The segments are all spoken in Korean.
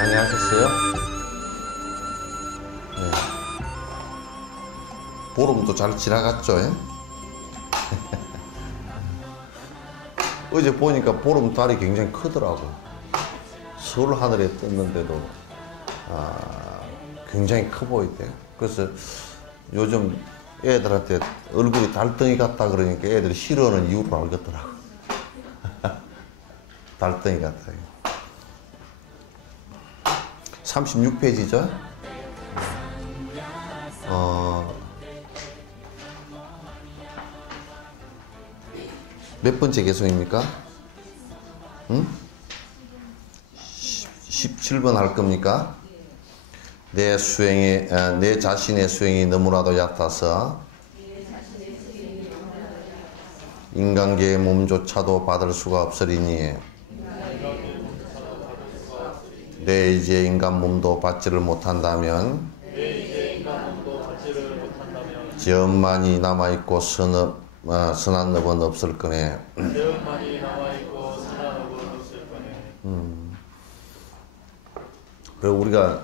안녕하셨어요? 네. 보름도 잘 지나갔죠? 어제 보니까 보름달이 굉장히 크더라고. 서울 하늘에 떴는데도 굉장히 커 보이대. 그래서 요즘 애들한테 얼굴이 달덩이 같다 그러니까 애들이 싫어하는 이유를 알겠더라고. 달덩이 같아. 36페이지죠? 몇 번째 개송입니까? 응? 17번 할 겁니까? 내 자신의 수행이 너무나도 얕아서 인간계의 몸조차도 받을 수가 없으리니 내 이제 인간 몸도 받지를 못한다면 저만이 남아있고 선한 업은 없을 거네. 그리고 우리가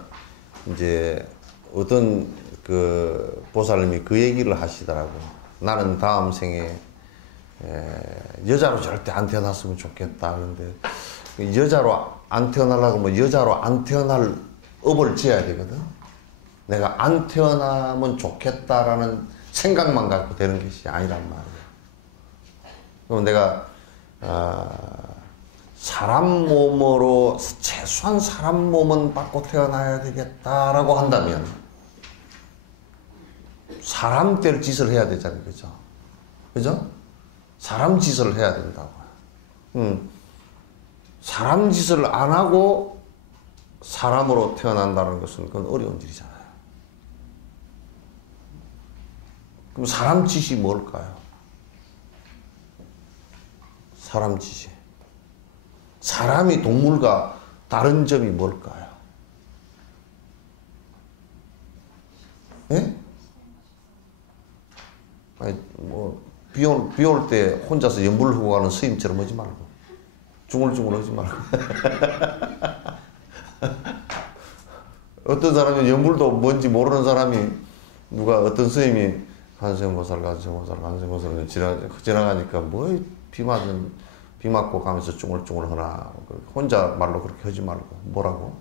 이제 어떤 그 보살님이 그 얘기를 하시더라고. 나는 다음 생에 여자로 절대 안 태어났으면 좋겠다. 그런데 여자로 안 태어나려고 하면 여자로 안 태어날 업을 지어야 되거든. 내가 안 태어나면 좋겠다라는 생각만 갖고 되는 것이 아니란 말이야. 그럼 내가 사람 몸으로 최소한 사람 몸은 받고 태어나야 되겠다라고 한다면 사람 될 짓을 해야 되잖아요. 그죠? 그죠? 사람 짓을 해야 된다고. 사람 짓을 안 하고 사람으로 태어난다는 것은 그건 어려운 일이잖아요. 그럼 사람 짓이 뭘까요? 사람 짓이. 사람이 동물과 다른 점이 뭘까요? 예? 아니, 비 올 때 혼자서 연불을 하고 가는 스님처럼 하지 말고. 중얼중얼 하지 말고. 어떤 사람이 연불도 뭔지 모르는 사람이 어떤 스님이 간세음보살 지나가니까 뭐 비 맞고 가면서 중얼중얼 하나. 혼자 말로 그렇게 하지 말고. 뭐라고?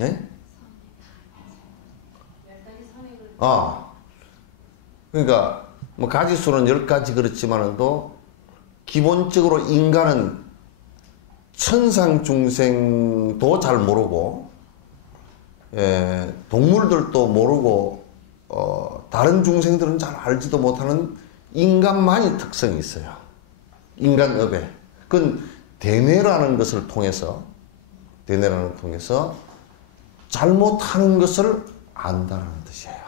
예? 그러니까 뭐 가지수는 10가지 그렇지만도 기본적으로 인간은 천상중생도 잘 모르고 동물들도 모르고 다른 중생들은 잘 알지도 못하는 인간만이 특성이 있어요. 인간업에. 그건 대뇌라는 것을 통해서 잘못하는 것을 안다는 뜻이에요.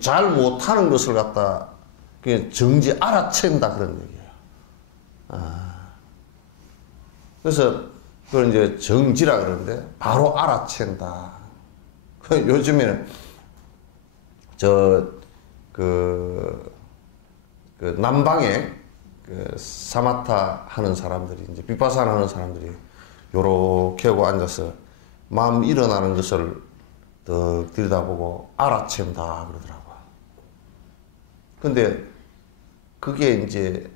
잘 못하는 것을 갖다 정지 알아챈다 그런 얘기예요. 그래서 그걸 이제 정지라 그러는데 바로 알아챈다. 요즘에는 남방에 사마타 하는 사람들이 이제 비파사나 하는 사람들이 요렇게 하고 앉아서 마음 일어나는 것을 더 들여다보고 알아챈다 그러더라고요. 근데 그게 이제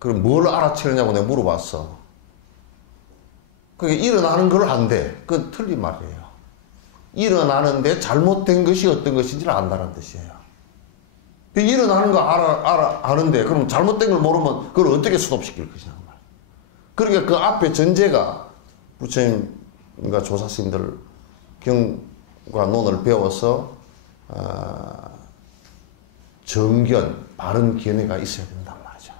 그럼 뭘 알아채느냐고 내가 물어봤어. 그게 일어나는 걸 안대. 그건 틀린 말이에요. 일어나는데 잘못된 것이 어떤 것인지를 안다는 뜻이에요. 일어나는 거 아는데 그럼 잘못된 걸 모르면 그걸 어떻게 수습시킬 것이냐. 그러니까 그 앞에 전제가 부처님과 조사스님들 경과 논을 배워서 정견, 바른 견해가 있어야 된단 말이죠.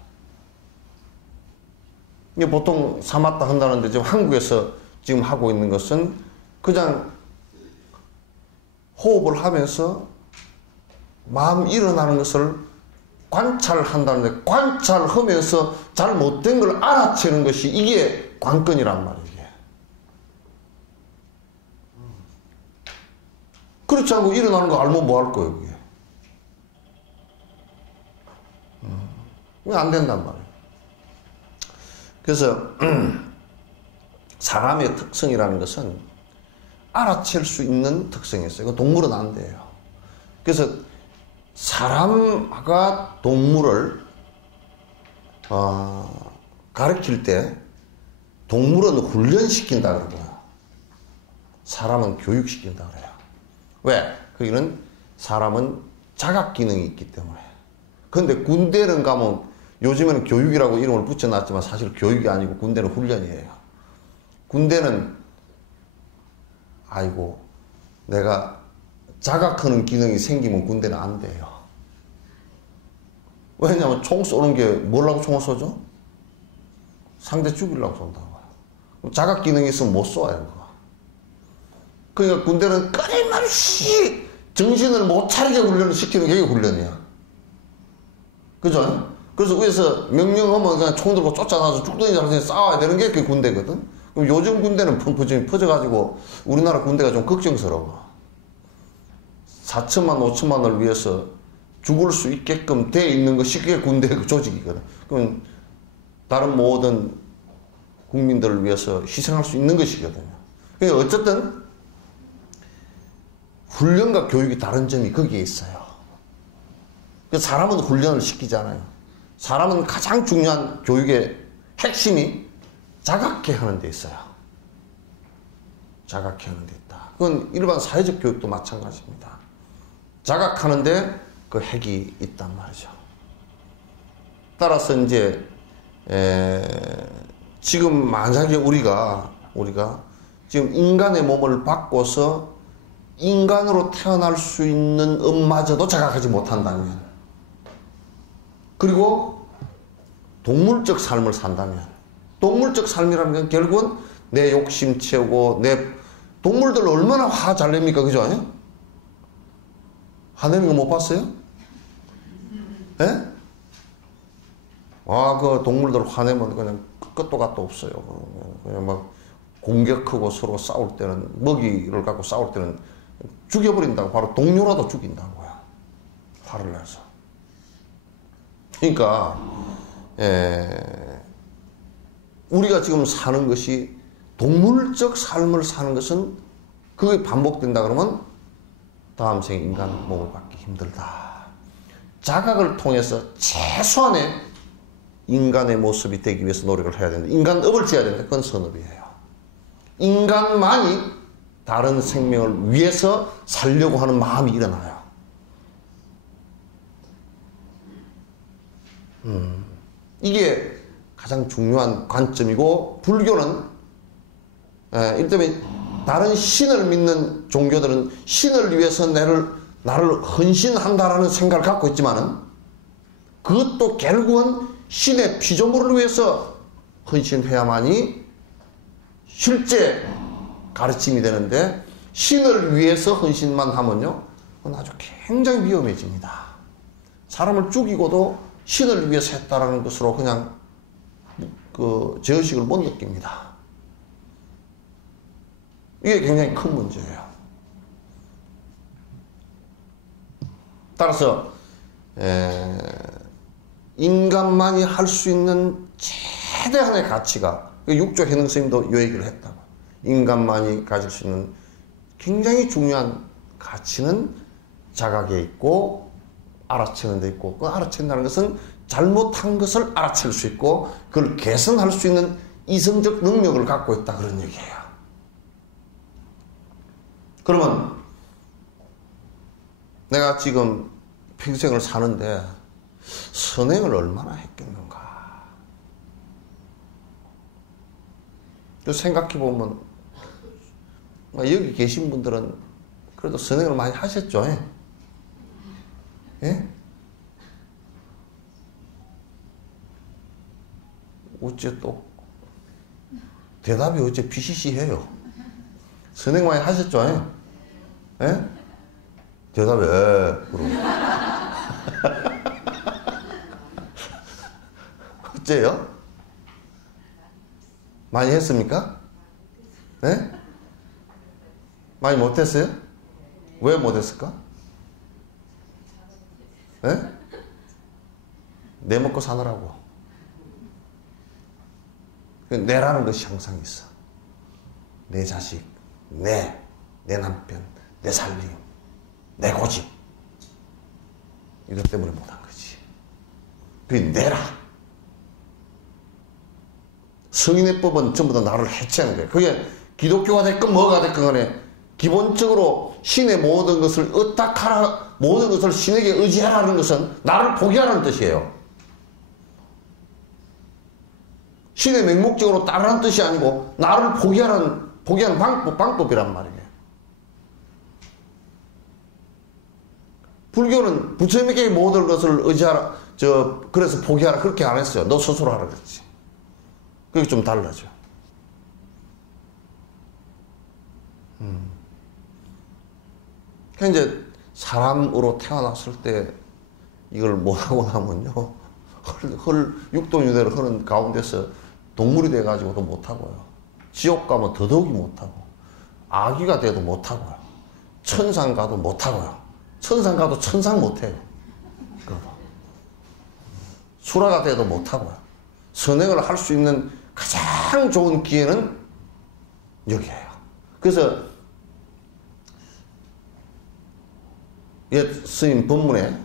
이게 보통 사마타 한다는데 지금 한국에서 지금 하고 있는 것은 그냥 호흡을 하면서 마음 일어나는 것을 관찰한다는데 관찰하면서 잘못된 걸 알아채는 것이 이게 관건이란 말이에요. 그렇지 않고 일어나는 거 알면 뭐 할 거예요, 그게. 왜 안 된단 말이에요. 그래서 사람의 특성이라는 것은 알아챌 수 있는 특성이 있어요. 이거 동물은 안 돼요. 그래서 사람과 동물을 가르칠 때 동물은 훈련시킨다 그러고 사람은 교육시킨다 그래요. 왜? 거기는 사람은 자각 기능이 있기 때문에. 그런데 군대는 가면 요즘에는 교육이라고 이름을 붙여놨지만 사실 교육이 아니고 군대는 훈련이에요. 군대는 아이고 내가 자각하는 기능이 생기면 군대는 안 돼요. 왜냐하면 총 쏘는 게 뭐라고 총을 쏘죠? 상대 죽이려고 쏜다고. 자각 기능이 있으면 못 쏘아요. 그러니까 군대는 끊임없이 정신을 못 차리게 훈련을 시키는 게 훈련이야. 그죠? 그래서 위에서 명령하면 그냥 총 들고 쫓아나서 죽든지 잘든지 싸워야 되는 게 그게 군대거든. 그럼 요즘 군대는 펑퍼짐이 퍼져가지고 우리나라 군대가 좀 걱정스러워. 4천만, 5천만을 위해서 죽을 수 있게끔 돼 있는 것이 그게 군대의 조직이거든. 그럼 다른 모든 국민들을 위해서 희생할 수 있는 것이거든요. 그러니까 어쨌든 훈련과 교육이 다른 점이 거기에 있어요. 사람은 훈련을 시키잖아요. 사람은 가장 중요한 교육의 핵심이 자각해 하는 데 있어요. 자각해 하는 데 있다. 그건 일반 사회적 교육도 마찬가지입니다. 자각하는데 그 핵이 있단 말이죠. 따라서 이제 지금 만약에 우리가 지금 인간의 몸을 바꿔서 인간으로 태어날 수 있는 엄마저도 자각하지 못한다면, 그리고 동물적 삶을 산다면, 동물적 삶이라는 건 결국은 내 욕심 채우고 동물들 얼마나 화 잘 냅니까? 그죠? 화내는 거 못 봤어요? 예? 그 동물들 화내면 그냥 끝도 갓도 없어요. 그냥 막 공격하고 서로 싸울 때는, 먹이를 갖고 싸울 때는 죽여버린다고, 바로 동료라도 죽인다고요. 화를 내서. 그러니까, 우리가 지금 사는 것이 동물적 삶을 사는 것은 그게 반복된다 그러면 다음 생에 인간 몸을 갖기 힘들다. 자각을 통해서 최소한의 인간의 모습이 되기 위해서 노력을 해야 된다. 인간업을 지어야 된다. 그건 선업이에요. 인간만이 다른 생명을 위해서 살려고 하는 마음이 일어나요. 이게 가장 중요한 관점이고, 불교는 일테면 다른 신을 믿는 종교들은 신을 위해서 나를 헌신한다라는 생각을 갖고 있지만은 그것도 결국은 신의 피조물을 위해서 헌신해야만이 실제 가르침이 되는데, 신을 위해서 헌신만 하면요, 그건 아주 굉장히 위험해집니다. 사람을 죽이고도 신을 위해서 했다라는 것으로 그냥 그 죄의식을 못 느낍니다. 이게 굉장히 큰 문제예요. 따라서 인간만이 할 수 있는 최대한의 가치가, 육조 해능 스님도 이 얘기를 했다고. 인간만이 가질 수 있는 굉장히 중요한 가치는 자각에 있고 알아채는 데 있고, 그 알아챈다는 것은 잘못한 것을 알아챌 수 있고 그걸 개선할 수 있는 이성적 능력을 갖고 있다, 그런 얘기예요. 그러면 내가 지금 평생을 사는데 선행을 얼마나 했겠는가? 생각해보면 여기 계신 분들은 그래도 선행을 많이 하셨죠? 예? 어째 또 대답이 어째 비시시해요? 선행 많이 하셨죠? 예? 대답이 그러고 어째요? 많이 했습니까? 네? 많이 못했어요? 왜 못했을까? 네? 내 먹고 사느라고. 내라는 것이 항상 있어. 내 자식, 내 남편, 내 살림, 내 고집. 이것 때문에 못한 거지. 그게 내라. 성인의 법은 전부 다 나를 해체하는 거예요. 그게 기독교가 됐건 뭐가 됐건 간에 기본적으로 신의 모든 것을 의탁하라, 모든 것을 신에게 의지하라는 것은 나를 포기하라는 뜻이에요. 신의 맹목적으로 따르라는 뜻이 아니고 나를 포기하는 방법이란 말이에요. 불교는 부처님에게 모든 것을 의지하라, 그래서 포기하라 그렇게 안 했어요. 너 스스로 하라 그랬지. 그게 좀 달라져. 이제 사람으로 태어났을 때 이걸 못하고 나면요, 육도윤회를 하는 가운데서 동물이 돼가지고도 못하고요, 지옥 가면 더더욱이 못하고, 아기가 돼도 못하고요, 천상 가도 못하고요, 천상 가도 천상 못해요. 수라가 돼도 못하고요. 선행을 할 수 있는 가장 좋은 기회는 여기에요. 그래서 옛 스님 법문에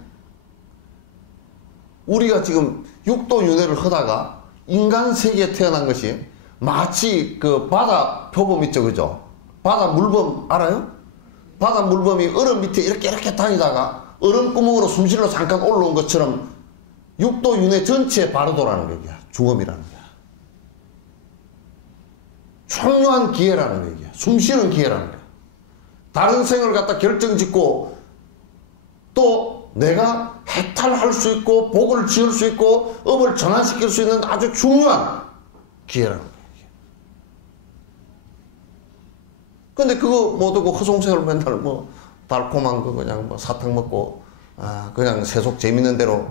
우리가 지금 육도윤회를 하다가 인간 세계에 태어난 것이 마치 그 바다 표범 있죠, 그죠? 바다 물범 알아요? 바다 물범이 얼음 밑에 이렇게 다니다가 얼음 구멍으로 숨쉬러 잠깐 올라온 것처럼 육도윤회 전체에 바르도라는 얘기야. 중엄이라는 거야. 중요한 기회라는 얘기야. 숨쉬는 기회라는 거야. 다른 생을 갖다 결정짓고 또 내가 해탈할 수 있고 복을 지을 수 있고 업을 전환시킬 수 있는 아주 중요한 기회라는 거예요. 근데 그거 못 하고 허송세월 맨날 뭐 달콤한 거 그냥 뭐 사탕 먹고 그냥 세속 재밌는 대로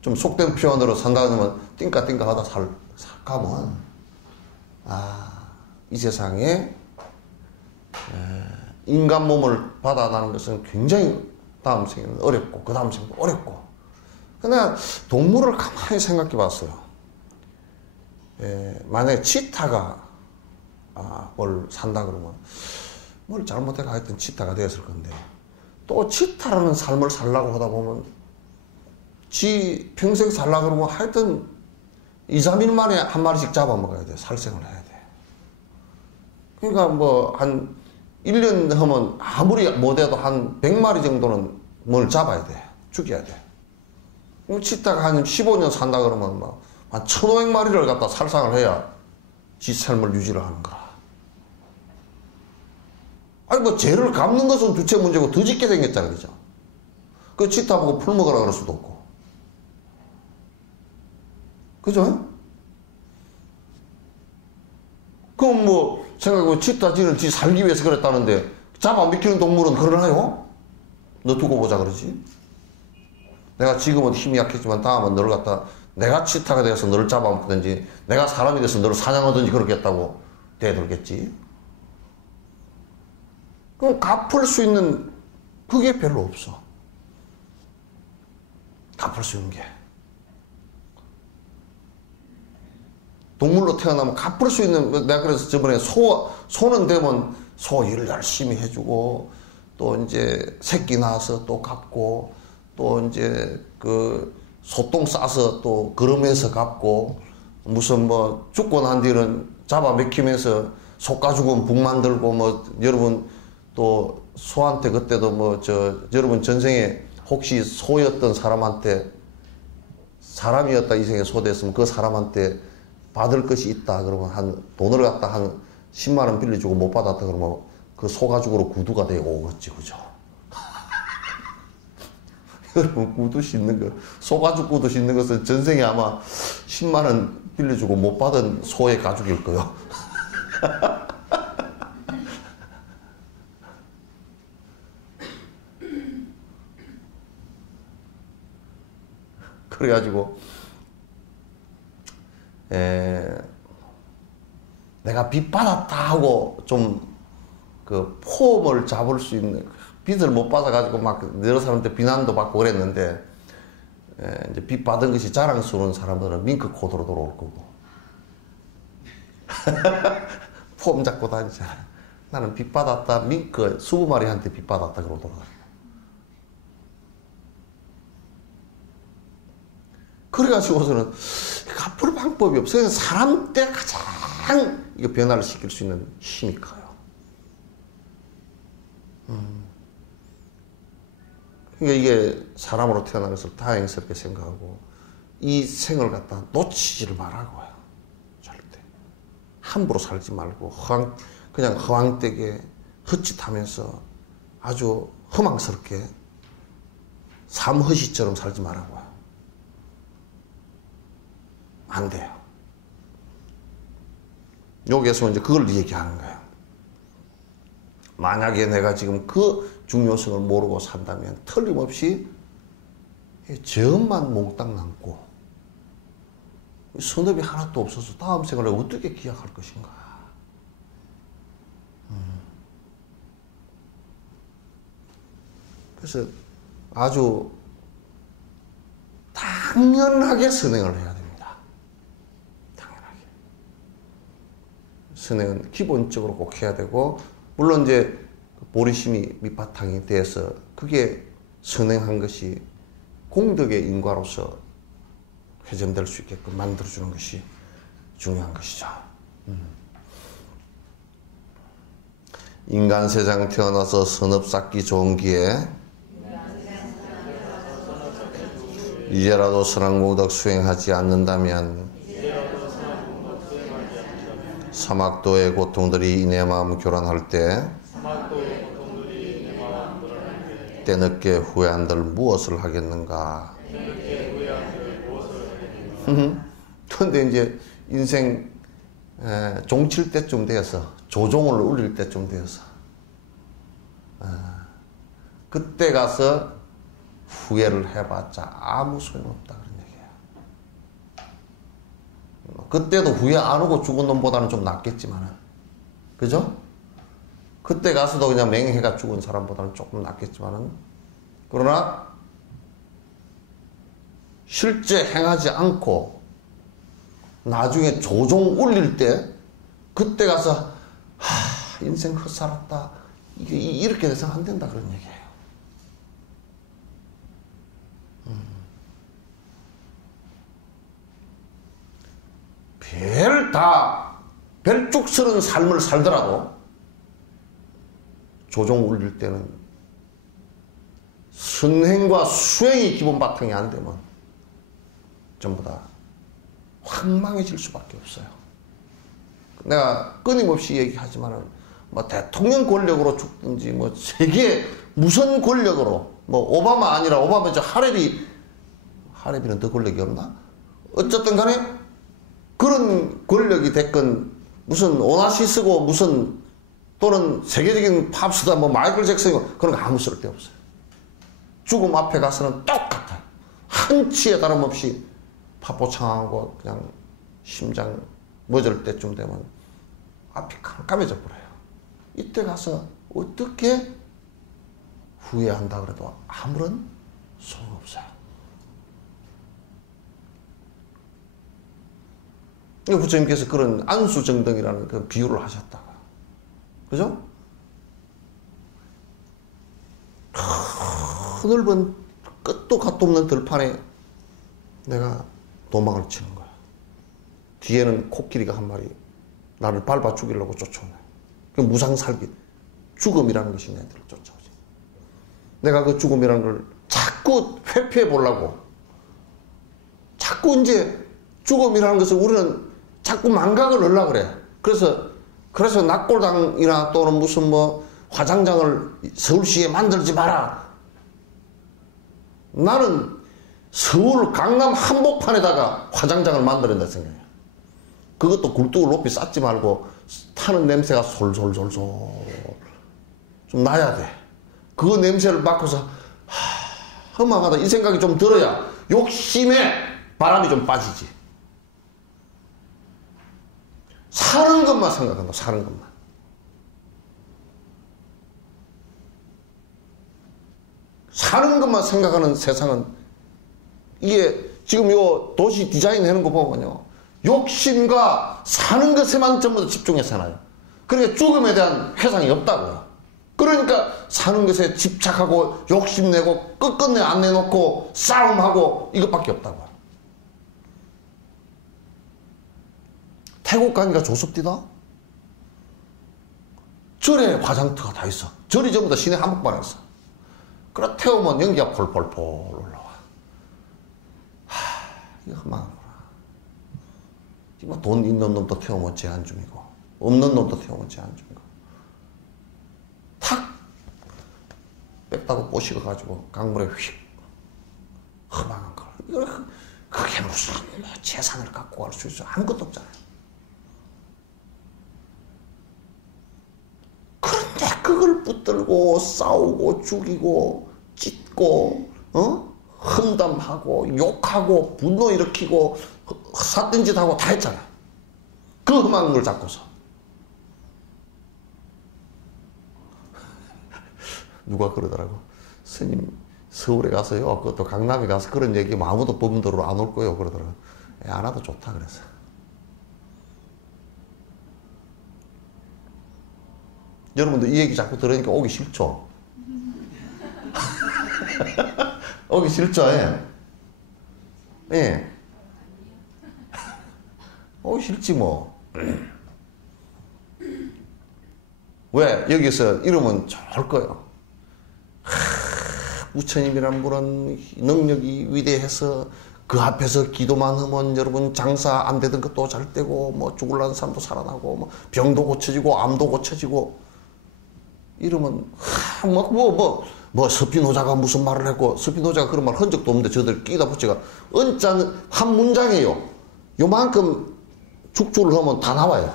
좀 속된 표현으로 산다 그러면 띵까띵까 하다 가면 이 세상에 인간 몸을 받아나는 것은 굉장히 다음 생에는 어렵고 그 다음 생도 어렵고. 근데 동물을 가만히 생각해 봤어요. 만약에 치타가 뭘 산다 그러면 뭘 잘못해가 하여튼 치타가 되었을 건데, 또 치타라는 삶을 살려고 하다 보면 지 평생 살려고 그러면 하여튼 2, 3일 만에 한 마리씩 잡아먹어야 돼. 살생을 해야 돼. 그러니까 뭐 한 1년 하면 아무리 못해도 한 100마리 정도는 뭘 잡아야 돼. 죽여야 돼. 치타가 한 15년 산다 그러면 뭐 한 1,500마리를 갖다 살상을 해야 지 삶을 유지를 하는 거라. 아니 뭐 죄를 갚는 것은 두째 문제고 더 짓게 생겼잖아, 그죠? 그 치타 보고 풀 먹으라 그럴 수도 없고. 그죠? 그럼 뭐 생각해보면 치타지는 지 살기 위해서 그랬다는데 잡아 먹히는 동물은 그러나요? 너 두고 보자 그러지. 내가 지금은 힘이 약했지만 다음은 너를 갖다 내가 치타가 되어서 너를 잡아먹든지 내가 사람이 돼서 너를 사냥하든지 그러겠다고 대들겠지. 그럼 갚을 수 있는 그게 별로 없어. 갚을 수 있는 게. 동물로 태어나면 갚을 수 있는, 내가 그래서 저번에 소는 되면 소 일을 열심히 해주고, 또 이제 새끼 낳아서 또 갚고, 또 이제 그 소똥 싸서 또 걸으면서 갚고, 무슨 뭐 죽고 난 뒤는 잡아 먹히면서 소 가죽은 북 만들고, 뭐 여러분 또 소한테 그때도 뭐 여러분 전생에 혹시 소였던 사람한테 사람이었다 이 생에 소 됐으면 그 사람한테 받을 것이 있다 그러면 돈을 갖다 한 10만 원 빌려주고 못 받았다 그러면 그 소 가죽으로 구두가 되고 오겠지, 그죠? 여러분 구두 신는 거, 소 가죽 구두 신는 것은 전생에 아마 10만 원 빌려주고 못 받은 소의 가죽일 거요. 그래가지고 내가 빚 받았다 하고 좀 그 폼을 잡을 수 있는, 빚을 못 받아가지고 막 여러 사람한테 비난도 받고 그랬는데, 이제 빚 받은 것이 자랑스러운 사람들은 밍크 코드로 돌아올 거고. 폼 잡고 다니잖아. 나는 빚 받았다, 밍크 20마리한테 빚 받았다 그러고 돌아가. 그래가지고서는 갚을 방법이 없어요. 그래서 사람 때 가장 이거 변화를 시킬 수 있는 힘이 커요. 그러니까 이게 사람으로 태어난 것을 다행스럽게 생각하고 이 생을 갖다 놓치지를 말라고요. 절대. 함부로 살지 말고 그냥 허황되게 헛짓하면서 아주 허망스럽게 삼허시처럼 살지 말라고요. 안 돼요. 여기에서 이제 그걸 얘기하는 거예요. 만약에 내가 지금 그 중요성을 모르고 산다면 틀림없이 죄업만 몽땅 남고 선업이 하나도 없어서 다음 생을 어떻게 기약할 것인가. 그래서 아주 당연하게 선행을 해야 됩니다. 당연하게. 선행은 기본적으로 꼭 해야 되고, 물론 이제 보리심이 밑바탕이 돼서 그게 선행한 것이 공덕의 인과로서 회전될 수 있게끔 만들어주는 것이 중요한 것이죠. 인간 세상 태어나서 선업 쌓기 좋은 기에 이제라도 선왕공덕 수행하지 않는다면 사막도의 고통들이 내 마음 교란할 때 때늦게 후회한들 무엇을 하겠는가. 그런데 이제 인생 종칠 때쯤 되어서, 조종을 울릴 때쯤 되어서 그때 가서 후회를 해봤자 아무 소용없다 그런 얘기예요. 그때도 후회 안 하고 죽은 놈보다는 좀 낫겠지만은, 그죠? 그때 가서도 그냥 맹해가 죽은 사람보다는 조금 낫겠지만은, 그러나 실제 행하지 않고 나중에 조종 울릴 때 그때 가서 인생 헛살았다 이렇게 돼서 안 된다 그런 얘기예요. 별쭉스러운 삶을 살더라도 조종 울릴 때는 선행과 수행이 기본 바탕이 안 되면 전부 다 황망해질 수밖에 없어요. 내가 끊임없이 얘기하지만은 뭐 대통령 권력으로 죽든지 뭐 세계 무슨 권력으로, 뭐 오바마 아니라 오바마 저 하레비는 더 권력이 없나? 어쨌든 간에 그런 권력이 됐건 무슨 오나시스고 무슨 또는 세계적인 팝스다 뭐 마이클 잭슨이고 그런 거 아무 쓸데없어요. 죽음 앞에 가서는 똑같아요. 한치에 다름없이 파포창하고 그냥 심장 멎을 때쯤 되면 앞이 깜깜해져 버려요. 이때 가서 어떻게 후회한다 그래도 아무런 소용없어요. 부처님께서 그런 안수정등이라는 그 비유를 하셨다고. 그죠? 넓은 끝도 갓도 없는 들판에 내가 도망을 치는 거야. 뒤에는 코끼리가 한 마리 나를 밟아 죽이려고 쫓아오네. 그 무상살기, 죽음이라는 것이 내들을 쫓아오지. 내가 그 죽음이라는 걸 자꾸 회피해 보려고, 자꾸 이제 죽음이라는 것을 우리는 자꾸 망각을 하려고 그래. 그래서 낙골당이나 또는 무슨 뭐 화장장을 서울시에 만들지 마라. 나는 서울 강남 한복판에다가 화장장을 만들어야 된다 생각해요. 그것도 굴뚝을 높이 쌓지 말고 타는 냄새가 솔솔솔솔 좀 나야 돼. 그 냄새를 맡고서 허망하다 이 생각이 좀 들어야 욕심에 바람이 좀 빠지지. 사는 것만 생각한다. 사는 것만. 사는 것만 생각하는 세상은, 이게 지금 요 도시 디자인 하는 거 보면요, 욕심과 사는 것에만 전부 다 집중해서 하나요. 그러니까 죽음에 대한 회상이 없다고요. 그러니까 사는 것에 집착하고 욕심내고 끝끝내 안 내놓고 싸움하고 이것밖에 없다고요. 태국 가니까 좋습디다. 절에 화장터가 다 있어. 절이 전부 다 시내 한복판에 있어. 그래 태우면 연기가 폴폴폴 올라와. 이거 막 돈 있는 놈도 태우면 제한 중이고 없는 놈도 태우면 제한 중이고 탁 뺐다고 꼬시고 가지고 강물에 휙 험한 걸. 이거 그게 무슨 재산을 갖고 갈 수 있어? 아무것도 없잖아요. 그런데 그걸 붙들고 싸우고 죽이고 찢고 험담하고 욕하고 분노 일으키고 삿된 짓 하고 다 했잖아요. 그 험한 걸 잡고서 누가 그러더라고. 스님 서울에 가서요, 그것도 강남에 가서 그런 얘기하면 아무도 법문들으로 안 올 거예요 그러더라고. 안 와도 좋다 그래서. 여러분들 이 얘기 자꾸 들으니까 오기 싫죠? 오기 싫죠? 예. 예. 오기 싫지 뭐. 왜? 여기서 이러면 좋을 거예요. 부처님이란 분은 능력이 위대해서 그 앞에서 기도만 하면 여러분 장사 안 되던 것도 잘 되고 뭐 죽을라는 사람도 살아나고 뭐 병도 고쳐지고 암도 고쳐지고 이러면 스피노자가 무슨 말을 했고, 스피노자가 그런 말 한 적도 없는데 저들 끼다 붙여가 은자는 한 문장이에요. 요만큼 죽주를 하면 다 나와요.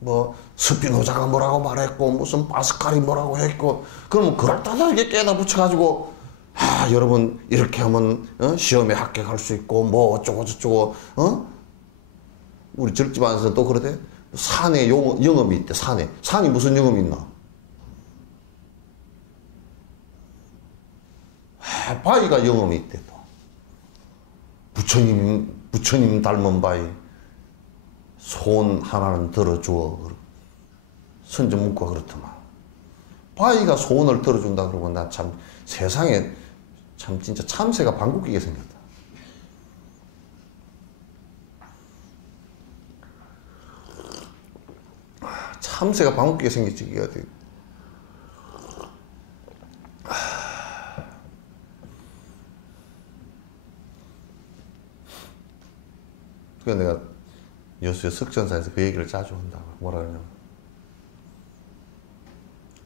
뭐 스피노자가 뭐라고 말했고 무슨 파스칼이 뭐라고 했고, 그러면 그럴듯하게 깨다 붙여가지고 여러분 이렇게 하면 시험에 합격할 수 있고 뭐 어쩌고 저쩌고. 우리 절집 안에서 또 그러대. 산에 영험이 있대. 산이 무슨 영험이 있나? 바위가 영험이 있대. 또 부처님 닮은 바위 손 하나는 들어주어. 선전 문구가 그렇더만. 바위가 소원을 들어준다 그러면 나 참 세상에 참 진짜 참새가 방귀 뀌게 생겼다. 참새가 방귀 뀌게 생겼지 이게 어디. 그래서 내가 여수의 석전사에서 그 얘기를 자주 한다고. 뭐라 그러냐면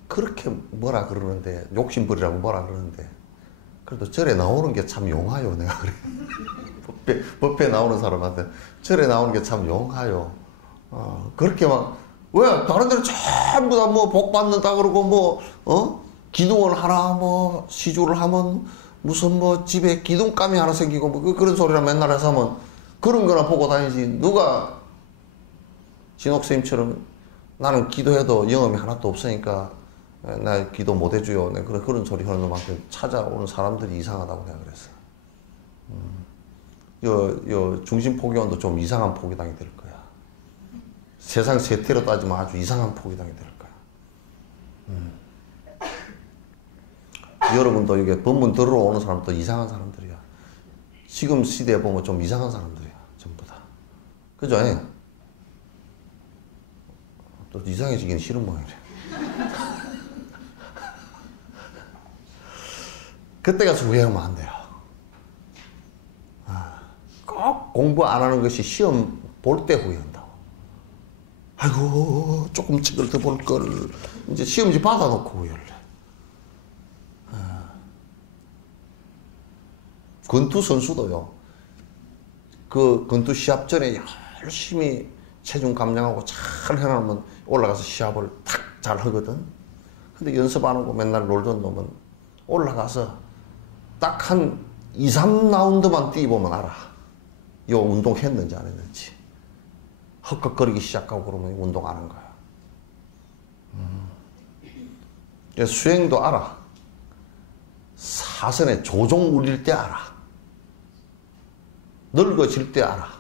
그렇게 뭐라 그러는데 욕심부리라고 뭐라 그러는데 그래도 절에 나오는 게 참 용하요. 내가 그래. 법회 나오는 사람한테 절에 나오는 게 참 용하요. 그렇게 막 왜 다른 데는 전부 다 뭐 복 받는다 그러고 기둥을 하나 뭐 시주를 하면 무슨 뭐 집에 기둥감이 하나 생기고 뭐 그런 소리를 맨날 해서 하면 그런 거나 보고 다니지. 누가 진옥스님처럼 나는 기도해도 영험이 하나도 없으니까 나 기도 못 해줘요. 그런 소리 하는 놈한테 찾아오는 사람들이 이상하다고 내가 그랬어. 요 중심포기원도 좀 이상한 포기당이 될 거야. 세상 세태로 따지면 아주 이상한 포기당이 될 거야. 여러분도 이게 법문 들으러 오는 사람도 이상한 사람들이야. 지금 시대에 보면 좀 이상한 사람들이야. 전부 다. 그죠? 또 이상해지긴 싫은 모양이래. 그때 가서 후회하면 안 돼요. 꼭 공부 안 하는 것이 시험 볼 때 후회한다고. 아이고 조금 책을 더 볼 걸. 이제 시험지 받아놓고 후회를 해. 권투 선수도요. 그 권투 시합 전에 열심히 체중 감량하고 잘 해놓으면 올라가서 시합을 탁 잘 하거든. 근데 연습 안 하고 맨날 놀던 놈은 올라가서 딱 한 2, 3라운드만 뛰어보면 알아. 요 운동 했는지 안 했는지. 헛걱거리기 시작하고 그러면 운동 안 한 거야. 수행도 알아. 사선에 조종 울릴 때 알아. 늙어질 때 알아.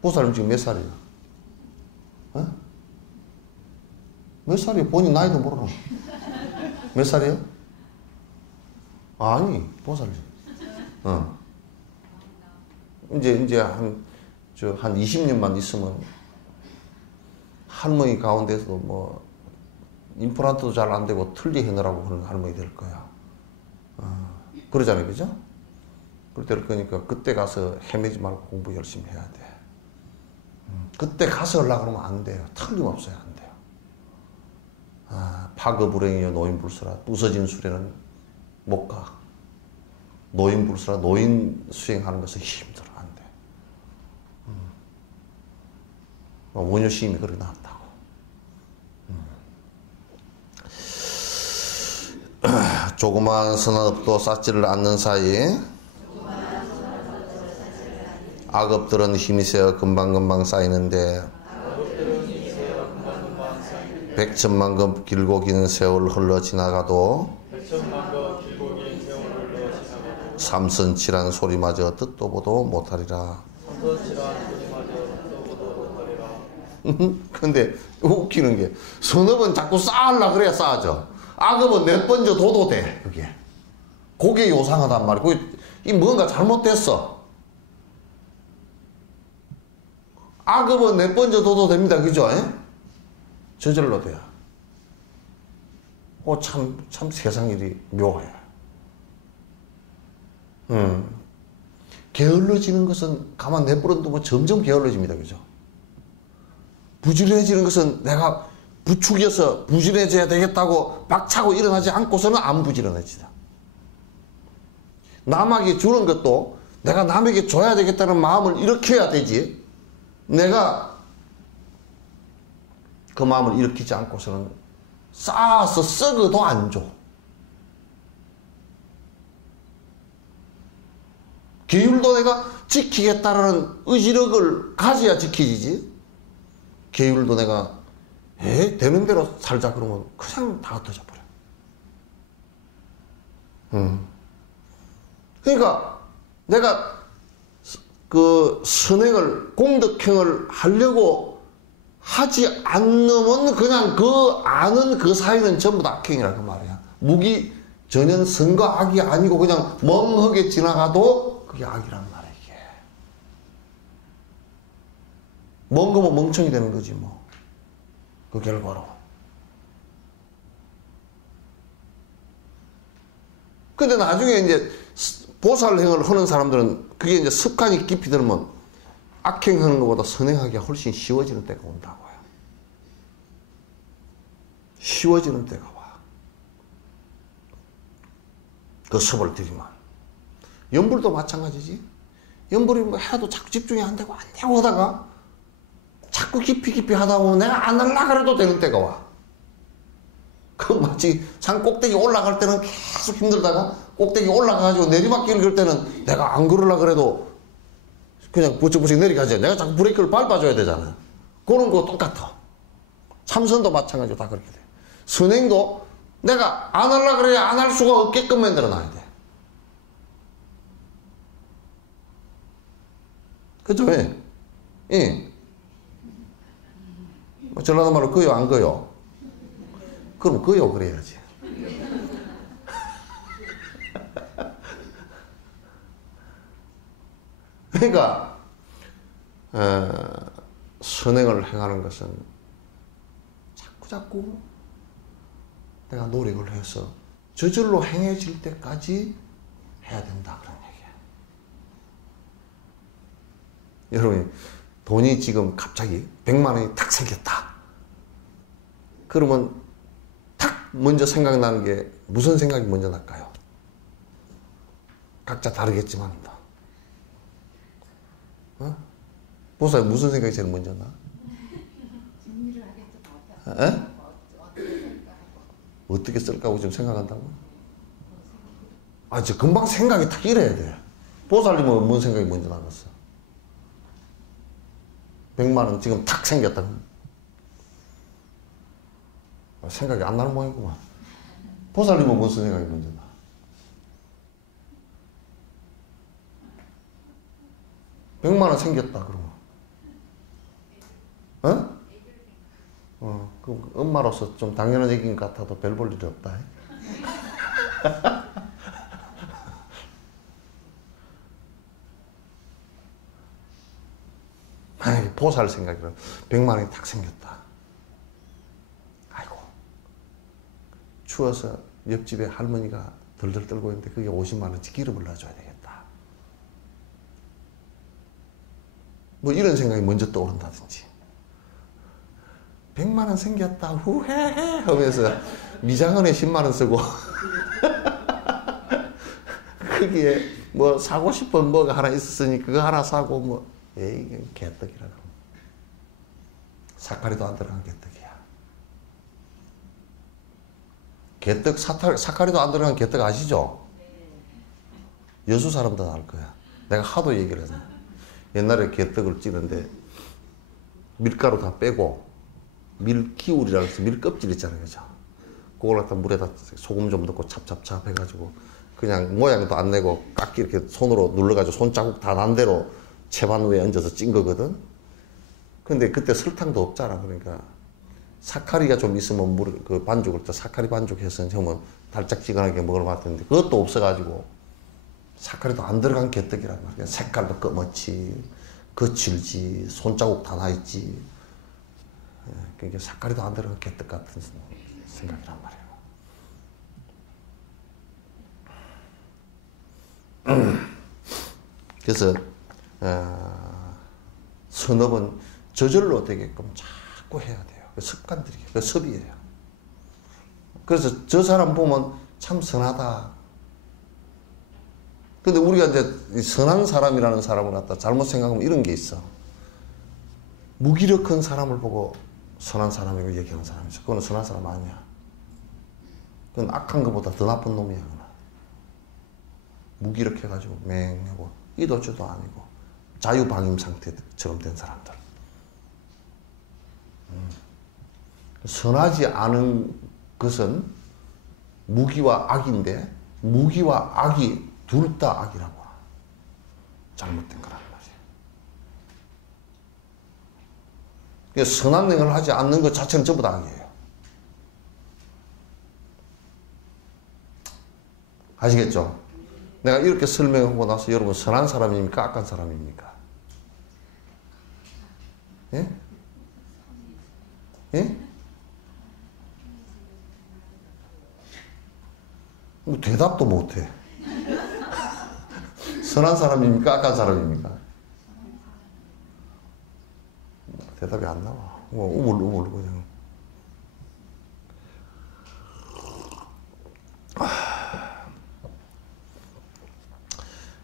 보살님 지금 몇 살이야? 어? 몇 살이야? 본인 나이도 모르노. 몇 살이야? 아니, 보살님. 이제 한 20년만 있으면 할머니 가운데서도 뭐 임플란트도 잘 안 되고 틀니 해놓으라고 그런 할머니 될 거야. 그러잖아요, 그죠? 그렇게 될 거니까 그때 가서 헤매지 말고 공부 열심히 해야 돼. 그때 가서 하려고 그러면 안 돼요. 틀림없어요, 안 돼요. 파급불행이여 노인불수라. 부서진 수레는 못 가. 노인불수라. 노인 수행하는 것은 힘들어, 안 돼. 원효 시임이 그렇게 나왔다고. 조그마한 선악업도 쌓지를 않는 사이 악업들은 힘이 세어 금방금방 쌓이는데 백천만급 길고 긴 세월 흘러 지나가도 삼선칠한 소리마저 듣도 보도 못하리라. 근데 웃기는 게 선업은 자꾸 쌓으려고 그래야 쌓아져. 악업은 내번져 둬도 돼. 그게 요상하단 말이야. 이 뭔가 잘못됐어. 악업은 내번져 둬도 됩니다. 그죠? 저절로 돼요. 참 세상 일이 묘해. 게을러지는 것은 가만 내버려두면 점점 게을러집니다. 그죠? 부지런해지는 것은 내가 부축이어서 부지런해져야 되겠다고 박차고 일어나지 않고서는 안 부지런해지다. 남에게 주는 것도 내가 남에게 줘야 되겠다는 마음을 일으켜야 되지. 내가 그 마음을 일으키지 않고서는 쌓아서 썩어도 안 줘. 계율도 내가 지키겠다라는 의지력을 가져야 지키지. 계율도 내가 되는 대로 살자 그러면 그냥 다 흩어져 버려. 그러니까 내가 그 선행을 공덕행을 하려고 하지 않으면 그냥 그 아는 그 사이는 전부 다 악행이라 그 말이야. 무기 전혀 선과 악이 아니고 그냥 멍하게 지나가도 그게 악이란 말이야. 이게 멍거면 멍청이 되는 거지 뭐. 그 결과로. 근데 나중에 이제 보살행을 하는 사람들은 그게 이제 습관이 깊이 들면 악행하는 것보다 선행하기가 훨씬 쉬워지는 때가 온다고요. 쉬워지는 때가 와. 그 습을 들이면. 연불도 마찬가지지. 연불이 뭐 해도 자꾸 집중이 안 되고 하다가 자꾸 깊이 하다 보면 내가 안 하려고 해도 되는 때가 와. 그 마치 산 꼭대기 올라갈 때는 계속 힘들다가 꼭대기 올라가가지고 내리막길을 걸 때는 내가 안 걸으려고 그래도 그냥 부쩍부쩍 내려가죠. 내가 자꾸 브레이크를 밟아줘야 되잖아. 그런 거 똑같아. 참선도 마찬가지로 다 그렇게 돼. 선행도 내가 안 하려고 그래야 안 할 수가 없게끔 만들어놔야 돼. 그죠? 예. 전라도 말로 거요 안 거요? 그럼 거요 그래야지. 그러니까 선행을 행하는 것은 자꾸 내가 노력을 해서 저절로 행해질 때까지 해야 된다 그런 얘기야. 여러분 돈이 지금 갑자기 100만 원이 탁 생겼다. 그러면 탁 먼저 생각나는 게 무슨 생각이 먼저 날까요? 각자 다르겠지만 보살 무슨 생각이 제일 먼저 나? 정리를 하겠죠. 어떻게 쓸까 하고 지금 생각한다고? 저 금방 생각이 탁 이래야 돼. 보살님은 뭔 생각이 먼저 나겠어? 100만 원 지금 탁 생겼다. 생각이 안 나는 모양이구만. 보살님은 무슨 생각이 먼저 나? 백만 원 생겼다, 그러면. 그럼 엄마로서 좀 당연한 얘기인 것 같아도 별 볼 일이 없다. 만약에 보살 생각이라 100만 원이 탁 생겼다. 아이고. 추워서 옆집에 할머니가 덜덜 떨고 있는데 그게 50만 원치 기름을 넣어줘야 되겠다. 뭐 이런 생각이 먼저 떠오른다든지. 100만 원 생겼다. 후헤헤 하면서 미장원에 10만 원 쓰고 거기에 뭐 사고 싶은 뭐가 하나 있었으니 그거 하나 사고 뭐 에이 개떡이라고. 사카리도 안 들어간 개떡이야. 개떡 사카리도 안 들어간 개떡 아시죠? 여수 사람도 알 거야. 내가 하도 얘기를 해서. 옛날에 개떡을 찌는데 밀가루 다 빼고 밀기울이라고 해서 밀껍질 있잖아요. 그죠? 그걸 갖다 물에다 소금 좀 넣고 찹찹찹 해가지고 그냥 모양도 안 내고 깎기 이렇게 손으로 눌러가지고 손자국 다 난 대로 채반 위에 얹어서 찐 거거든. 근데 그때 설탕도 없잖아. 그러니까 사카리가 좀 있으면 그 반죽을 또 사카리 반죽해서 형은 달짝지근하게 먹으러 봤는데 그것도 없어가지고 사카리도 안 들어간 개떡이란 말이야. 색깔도 검었지, 거칠지, 손자국 다 나있지. 그러니까 사카리도 안 들어간 개떡 같은 생각이란 말이야. 그래서 선업은 저절로 되게끔 자꾸 해야 돼요. 습관들이, 그 습이에요. 그래서 저 사람 보면 참 선하다. 근데 우리가 이제 선한 사람이라는 사람을 갖다 잘못 생각하면 이런 게 있어. 무기력한 사람을 보고 선한 사람이라고 얘기하는 사람이 있어. 그거는 선한 사람 아니야. 그건 악한 것보다 더 나쁜 놈이야. 무기력해가지고 맹하고 이도저도 아니고 자유방임 상태처럼 된 사람들. 선하지 않은 것은 무기와 악인데 무기와 악이 둘 다 악이라고. 잘못된 거란 말이에요. 그러니까 선한 행을 하지 않는 것 자체는 전부 다 악이에요. 아시겠죠? 내가 이렇게 설명하고 나서 여러분 선한 사람입니까? 악한 사람입니까? 예? 예? 뭐 대답도 못해. 선한 사람입니까? 악한 사람입니까? 대답이 안 나와. 우물우물 그냥.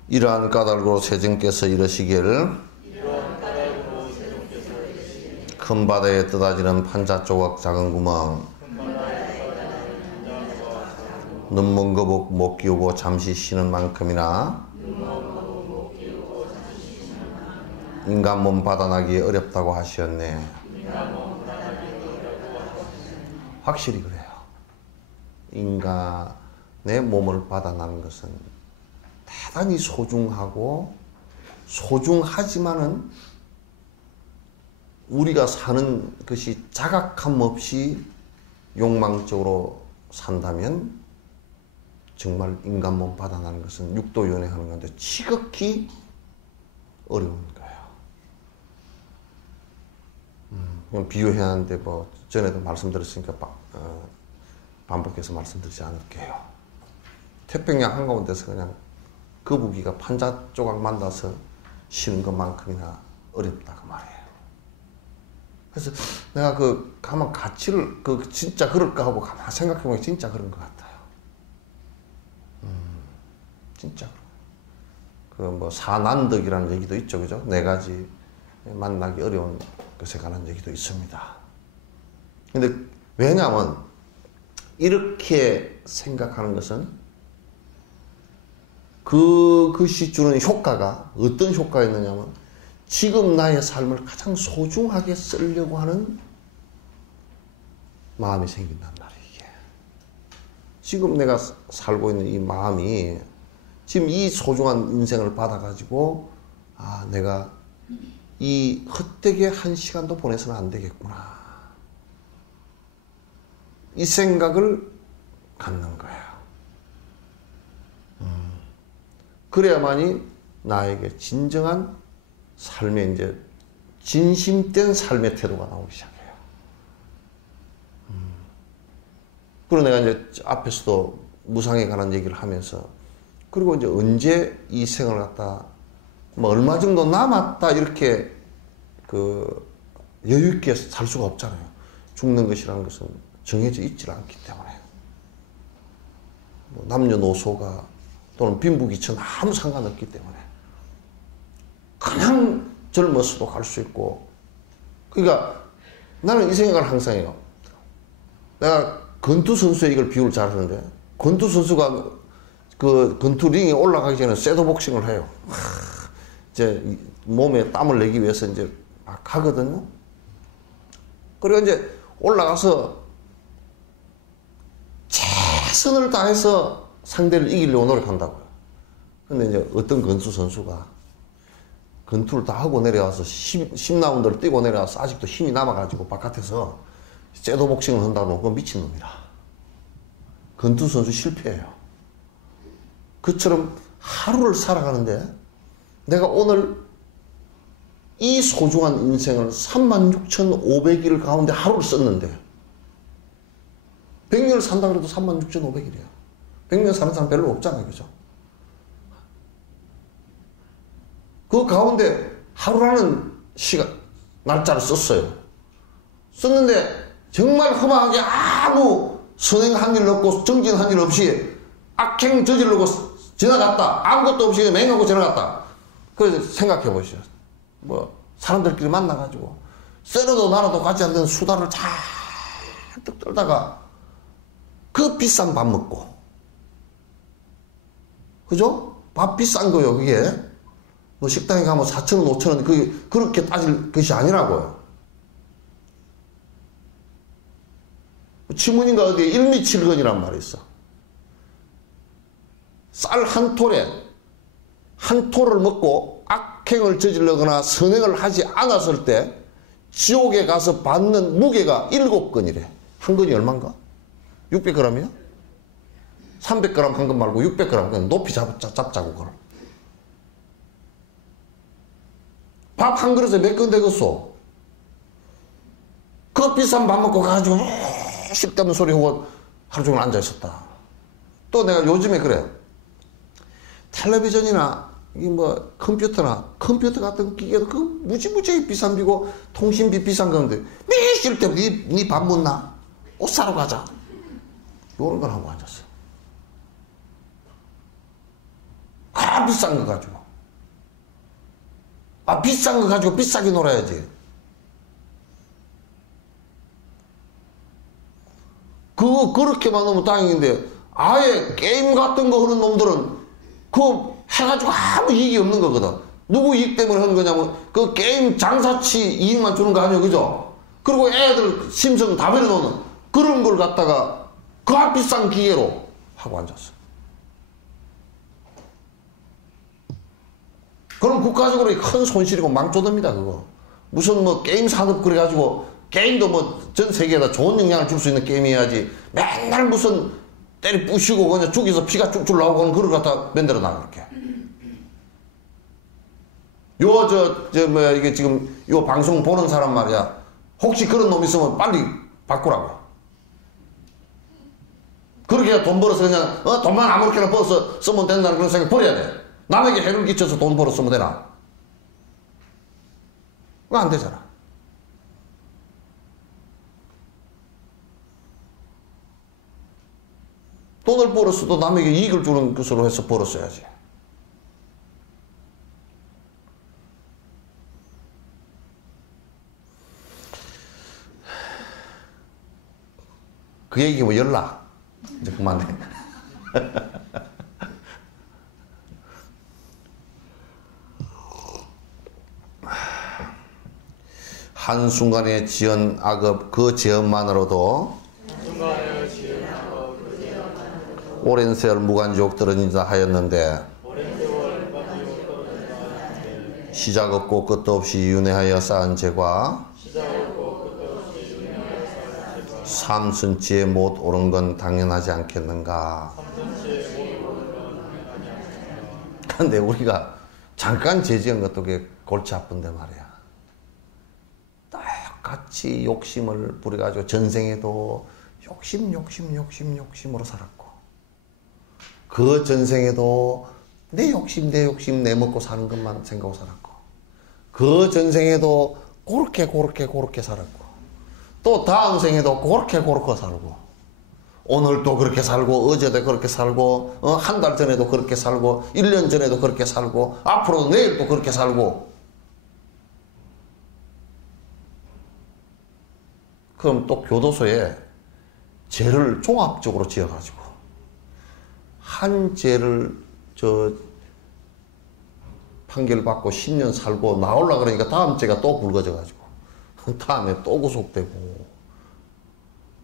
이러한 까닭으로 세존께서 이르시기를 큰 바다에 떠다지는 판자 조각 작은 구멍 눈먼 거북 못 끼우고 잠시 쉬는 만큼이나 인간 몸 받아나기 어렵다고 하시었네. 확실히 그래요. 인간의 몸을 받아나는 것은 대단히 소중하고 소중하지만은 우리가 사는 것이 자각함 없이 욕망적으로 산다면 정말 인간 몸 받아나는 것은 육도 연애하는 건데 지극히 어려운 거예요. 비유해야 하는데 뭐 전에도 말씀드렸으니까 반복해서 말씀드리지 않을게요. 태평양 한가운데서 그냥 거북이가 판자 조각 만나서 쉬는 것만큼이나 어렵다 그 말이에요. 그래서 내가 가만 가치를 진짜 그럴까 하고 가만 생각해보면 진짜 그런 것 같아요. 진짜 뭐 사난덕이라는 얘기도 있죠, 그죠? 4가지 만나기 어려운 것에 관한 얘기도 있습니다. 근데 왜냐하면 이렇게 생각하는 것은 그것이 주는 효과가 어떤 효과가 있느냐면 지금 나의 삶을 가장 소중하게 쓰려고 하는 마음이 생긴단 말이에요. 이게. 지금 내가 살고 있는 이 마음이 지금 이 소중한 인생을 받아가지고 내가 이 헛되게 한 시간도 보내서는 안 되겠구나. 이 생각을 갖는 거야. 그래야만이 나에게 진정한 삶의 이제 진심된 삶의 태도가 나오기 시작해요. 그리고 내가 이제 앞에서도 무상에 관한 얘기를 하면서 그리고 이제 언제 이 생을 갖다 뭐 얼마 정도 남았다 이렇게 그 여유 있게 살 수가 없잖아요. 죽는 것이라는 것은 정해져 있질 않기 때문에 뭐 남녀노소가 또는 빈부귀천 아무 상관없기 때문에 그냥 젊어서도 갈 수 있고. 그러니까 나는 이 생각을 항상 해요. 내가 권투 선수의 이걸 비유를 잘 하는데 권투 선수가 그 권투 링에 올라가기 전에 섀도복싱을 해요. 이제 몸에 땀을 내기 위해서 이제 막 하거든요. 그리고 이제 올라가서 최선을 다해서 상대를 이기려고 노력한다고요. 근데 이제 어떤 권투 선수가 권투를 다 하고 내려와서 10라운드를 뛰고 내려와서 아직도 힘이 남아가지고 바깥에서 섀도복싱을 한다고 그건 미친놈이라. 권투 선수 실패해요. 그처럼 하루를 살아가는데 내가 오늘 이 소중한 인생을 36,500일 가운데 하루를 썼는데 100년을 산다 그래도 36,500일이야. 100년 사는 사람 별로 없잖아요. 그죠? 그 가운데 하루라는 시간, 날짜를 썼어요. 썼는데 정말 험하게 아무 선행한 일 없고 정진한 일 없이 악행 저지르고 지나갔다. 아무것도 없이 맹하고 지나갔다. 그래서 생각해 보시죠. 뭐 사람들끼리 만나가지고 썰어도 날아도 가지 않는 수다를 잔뜩 떨다가 그 비싼 밥 먹고, 그죠? 밥 비싼 거요. 그게 뭐 식당에 가면 4,000원, 5,000원 그게 그렇게 따질 것이 아니라고요. 치문인가 어디에 일미칠건이란 말이 있어. 쌀 한 톨에 한 톨을 먹고 악행을 저지르거나 선행을 하지 않았을 때 지옥에 가서 받는 무게가 7건이래. 한 건이 얼마인가? 600g이야? 300g 한 건 말고 600g 그냥 높이 잡자고 그걸. 밥 한 그릇에 몇 건 되겠어? 그 비싼 밥 먹고 가가지고 쓸데없는 소리 하고 하루 종일 앉아있었다. 또 내가 요즘에 그래. 텔레비전이나 이 뭐 컴퓨터 같은 기계도 그 무지무지하게 비싼 비고 통신비 비싼 건데 매 쓸데없는 니 밥 묻나? 옷 사러 가자. 요런 걸 하고 앉았어. 비싼 거 가지고. 비싼 거 가지고 비싸게 놀아야지. 그렇게만 하면 다행인데, 아예 게임 같은 거 하는 놈들은, 해가지고 아무 이익이 없는 거거든. 누구 이익 때문에 하는 거냐면, 그 게임 장사치 이익만 주는 거 아니에요, 그죠? 그리고 애들 심성 다 버려놓는 그런 걸 갖다가, 그 비싼 기계로 하고 앉았어. 그럼 국가적으로 큰 손실이고 망조듭니다, 그거. 무슨 뭐 게임 산업 그래가지고, 게임도 뭐 전 세계에다 좋은 영향을 줄 수 있는 게임이어야지 맨날 무슨 때리 부시고 그냥 죽여서 피가 쭉쭉 나오고 하는 그걸 갖다 만들어 나갈게. 이게 지금 요 방송 보는 사람 말이야. 혹시 그런 놈 있으면 빨리 바꾸라고. 그렇게 돈 벌어서 그냥 돈만 아무렇게나 벌어서 쓰면 된다는 그런 생각 버려야 돼. 남에게 해를 끼쳐서 돈 벌어 쓰면 되나? 그거 안 되잖아. 돈을 벌었어도 남에게 이익을 주는 것으로 해서 벌었어야지. 그 얘기 뭐 연락. 이제 그만해. 한순간에 지은 악업 그 죄업만으로도 오랜 세월 무간지옥 떨어진다 하였는데 시작 없고 끝도 없이 윤회하여 쌓은 죄과 삼순치에 못 오른 건 당연하지 않겠는가. 근데 우리가 잠깐 죄 지은 것도 그게 골치 아픈데 말이야. 똑같이 욕심을 부려가지고 전생에도 욕심으로 살았고, 그 전생에도 내 욕심 내 먹고 사는 것만 생각하고 살았고, 그 전생에도 그렇게 살았고, 또 다음 생에도 그렇게 살고, 오늘도 그렇게 살고, 어제도 그렇게 살고, 한 달 전에도 그렇게 살고, 1년 전에도 그렇게 살고, 앞으로도 내일도 그렇게 살고. 그럼 또 교도소에 죄를 종합적으로 지어가지고, 한 죄를 판결받고 10년 살고 나오려고 그러니까 다음 죄가 또 굵어져가지고, 다음에 또 구속되고,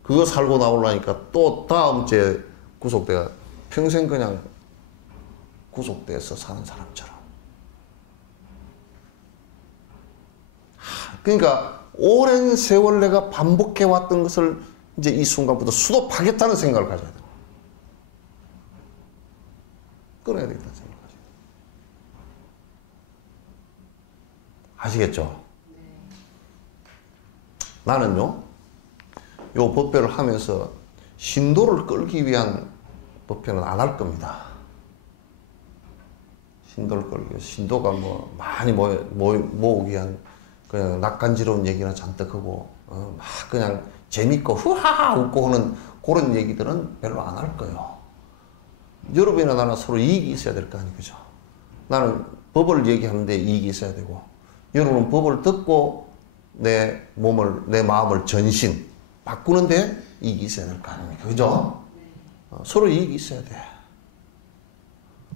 그거 살고 나오려니까 또 다음 죄 구속돼가 평생 그냥 구속돼서 사는 사람처럼. 그러니까 오랜 세월 내가 반복해왔던 것을 이제 이 순간부터 수도하겠다는 생각을 가져야 돼. 끊어야 되겠다는 생각을 가져야 돼. 아시겠죠? 나는요, 요 법회를 하면서 신도를 끌기 위한 법회는 안 할 겁니다. 신도를 끌기 위해서, 신도가 뭐 많이 모으기 위한 그냥 낯간지러운 얘기나 잔뜩 하고, 막 그냥 재밌고 후하하 웃고 하는 그런 얘기들은 별로 안 할 거예요. 여러분이나 나나 서로 이익이 있어야 될 거 아니에요, 그죠? 나는 법을 얘기하는데 이익이 있어야 되고, 여러분은 법을 듣고 내 마음을 전신 바꾸는데 이익이 있어야 될 거 아닙니까? 그죠? 서로 이익이 있어야 돼.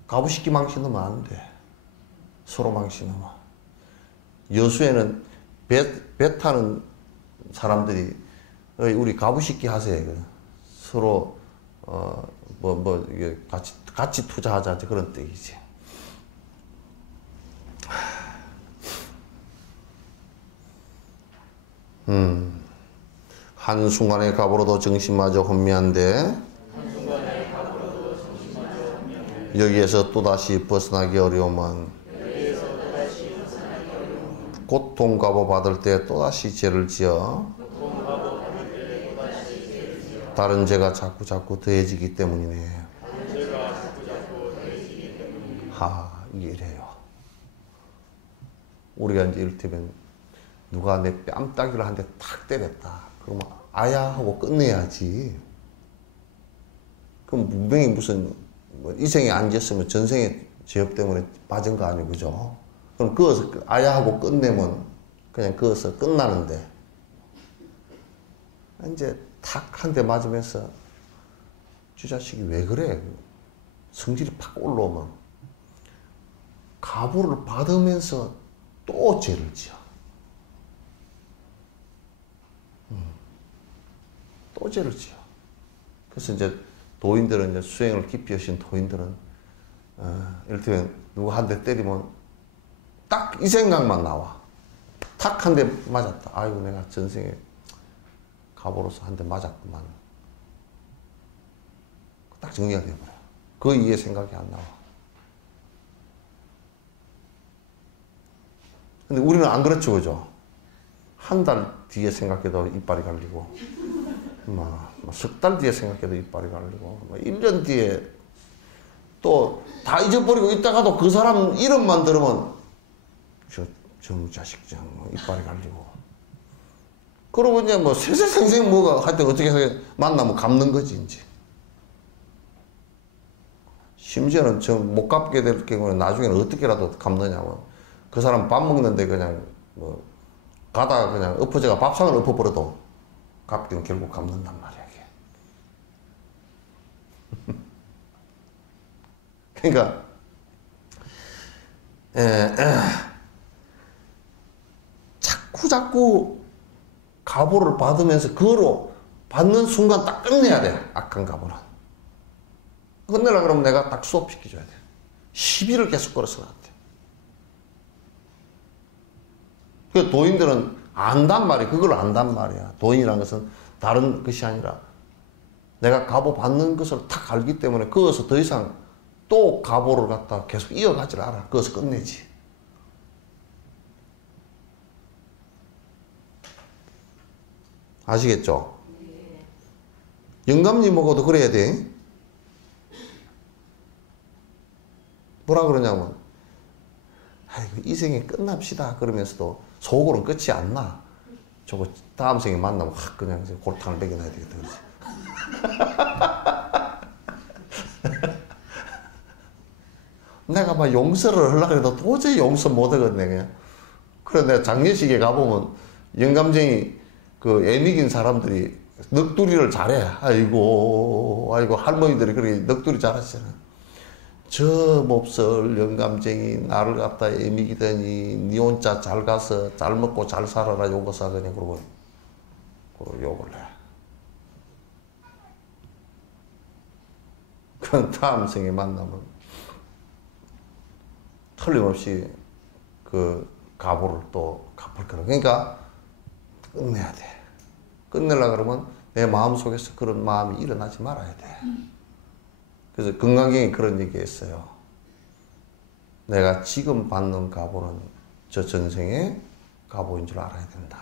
가부식기 망신하면 안 돼. 서로 망신하면. 여수에는 배 타는 사람들이 우리 가부식기 하세요. 서로 이게 같이 투자하자 그런 뜻이지. 한순간의 갑으로도 정신마저 혼미한데 여기에서 또다시 벗어나기 어려우면 고통 갑오 받을 때 또다시 죄를 지어 다른 죄가 자꾸 더해지기 때문이네. 이게 이래요. 우리가 이제 이를테면 누가 내 뺨따기를 한 대 탁 때렸다. 그러면 아야 하고 끝내야지. 그럼 분명히 무슨 이 생에 안 지었으면 전생에 죄업 때문에 빠진 거 아니고, 그죠? 그럼 그어서 아야 하고 끝내면 그냥 그어서 끝나는데, 이제 탁 한 대 맞으면서 주 자식이 왜 그래? 성질이 팍 올라오면 가부를 받으면서 또 죄를 지어. 또 죄를 지어. 그래서 이제 도인들은, 이제 수행을 깊이 하신 도인들은, 이를테면 누가 한 대 때리면 딱 이 생각만 나와. 탁 한 대 맞았다. 아이고, 내가 전생에 가보로서 한 대 맞았구만. 딱 정리가 되어버려. 그 이후에 생각이 안 나와. 근데 우리는 안 그렇죠, 그죠? 한 달 뒤에 생각해도 이빨이 갈리고, 석 달 뒤에 생각해도 이빨이 갈리고, 1년 뒤에 또 다 잊어버리고 있다가도 그 사람 이름만 들으면 저 자식 이빨이 갈리고. 그러고 이제 세세생생 뭐가 하여튼 어떻게 해서 만나면 갚는 거지, 이제. 심지어는 못 갚게 될 경우는 나중에는 어떻게라도 갚느냐면, 그 사람 밥 먹는데 그냥 가다가 그냥 엎어져가 밥상을 엎어버려도 갚기는 결국 갚는단 말이야, 이게. 그러니까, 자꾸 가보를 받으면서 그거로 받는 순간 딱 끝내야 돼. 악한 가보는. 끝내려 그러면 내가 딱 수업시켜줘야 돼. 시비를 계속 걸어서 나한테. 그 도인들은 안단 말이야. 그걸 안단 말이야. 도인이라는 것은 다른 것이 아니라 내가 가보 받는 것을 딱 알기 때문에 그것을 더 이상 또 가보를 갖다 계속 이어가질 않아. 그것을 끝내지. 아시겠죠? 영감님 먹어도 그래야 돼. 뭐라 그러냐면 아이고 이 생에 끝납시다 그러면서도 속으로는 끝이 안 나. 저거 다음 생에 만나면 확 그냥 골탕을 먹여놔야 되겠다 그러지. 내가 막 용서를 하려고 해도 도저히 용서 못 하겠네 그냥. 그래 내가 장례식에 가보면 영감쟁이 그 애미긴 사람들이 넋두리를 잘해. 아이고 할머니들이 그렇게 넋두리 잘하시잖아. 저 몹쓸 영감쟁이 나를 갖다 애미기더니 니 혼자 잘 가서 잘 먹고 잘 살아라 욕을 하더니 그러고 욕을 해. 그럼 다음 생에 만나면 틀림없이 그 가보를 또 갚을 거라. 그러니까 끝내야 돼. 끝내려고 그러면 내 마음속에서 그런 마음이 일어나지 말아야 돼. 그래서 건강경이 그런 얘기 했어요. 내가 지금 받는 가보는 저 전생의 가보인 줄 알아야 된다.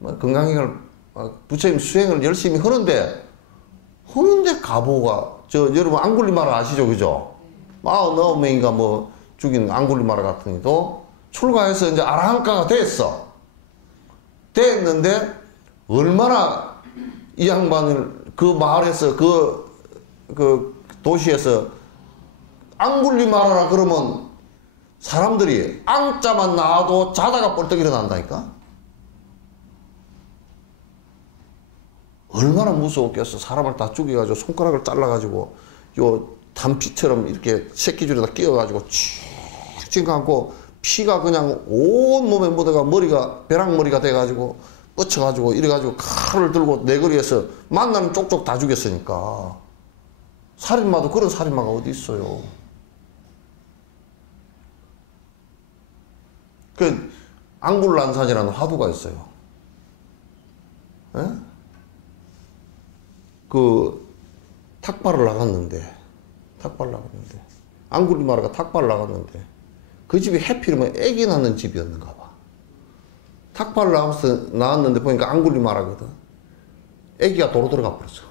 건강경을 부처님 수행을 열심히 하는데 가보가 여러분 앙굴리마라 아시죠? 그죠? 49명인가 뭐 죽인 앙굴리마라 같은 이도 출가해서 이제 아라한가가 됐는데 얼마나 이 양반을 그 마을에서 그 도시에서 앙굴리마라라 그러면 사람들이 앙자만 나와도 자다가 벌떡 일어난다니까? 얼마나 무서웠겠어. 사람을 다 죽여가지고 손가락을 잘라가지고 요 단피처럼 이렇게 새끼줄에다 끼워가지고 칙칙 감고 피가 그냥 온 몸에 묻어가 머리가 벼락머리가 돼가지고 뻗쳐가지고 이래가지고 칼을 들고 내거리에서 만나면 쪽쪽 다 죽였으니까. 살인마도 그런 살인마가 어디 있어요. 그 앙굴란산이라는 화두가 있어요. 에? 그 탁발을 나갔는데 앙굴리마라가 탁발을 나갔는데 그 집이 해필이면 애기 낳는 집이었는가 봐. 탁발을 나왔는데 보니까 앙굴리마라거든. 애기가 도로 들어가 버렸어.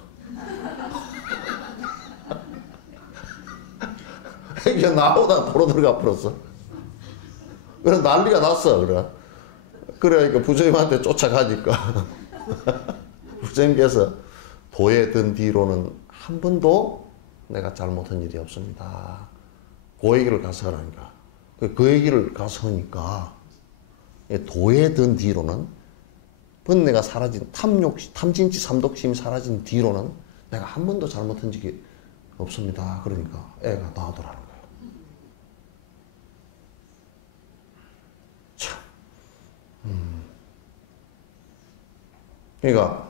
애기가 나오다 도로 들어가 버렸어. 그래 난리가 났어. 그러니까 부처님한테 쫓아가니까 부처님께서 도에 든 뒤로는 한 번도 내가 잘못한 일이 없습니다. 그 얘기를 가서 하라니까. 그 얘기를 가서 하니까 도에 든 뒤로는 번뇌가 사라진 탐진치 삼독심이 사라진 뒤로는 내가 한 번도 잘못한 적이 없습니다. 그러니까 애가 나오더라는 거예요. 참. 그러니까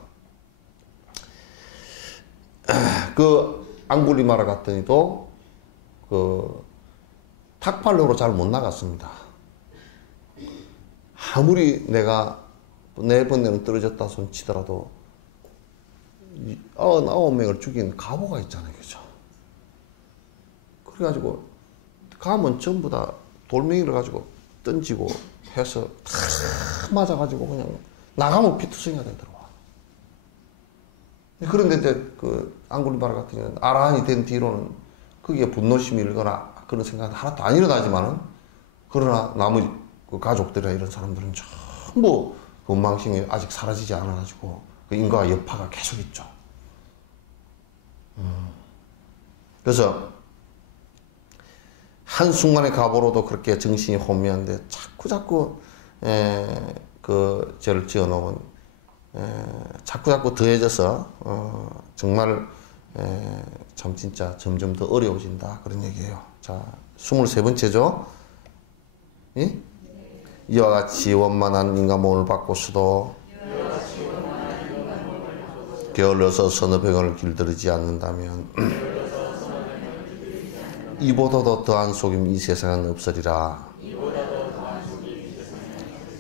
그 앙굴리마라 갔더니도 그 탁발로로 잘 못 나갔습니다. 아무리 내가 내 번뇌는 떨어졌다 손 치더라도 99명을 죽인 가보가 있잖아요. 그죠? 그래가지고 가면 전부 다 돌멩이를 가지고 던지고 해서 다 맞아가지고 그냥 나가면 피투성이가 되더라고. 그런데 이제 그 앙굴리마라 같은 경우는 아라한이 된 뒤로는 거기에 분노심이 일거나 그런 생각은 하나도 안 일어나지만은 그러나 나머지 그 가족들이나 이런 사람들은 전부 그 원망심이 아직 사라지지 않아가지고 그 인과와 여파가 계속 있죠. 그래서 한순간의 가보로도 그렇게 정신이 혼미한데 자꾸 그 죄를 지어놓으면 자꾸 더해져서 정말 참 진짜 점점 더 어려워진다 그런 얘기예요. 자, 23번째죠. 예? 이와 같이 원만한 인간 몸을 받고서도 게을러서 서너 병을 길들이지 않는다면 이보다도 더한 속임 이 세상은 없으리라.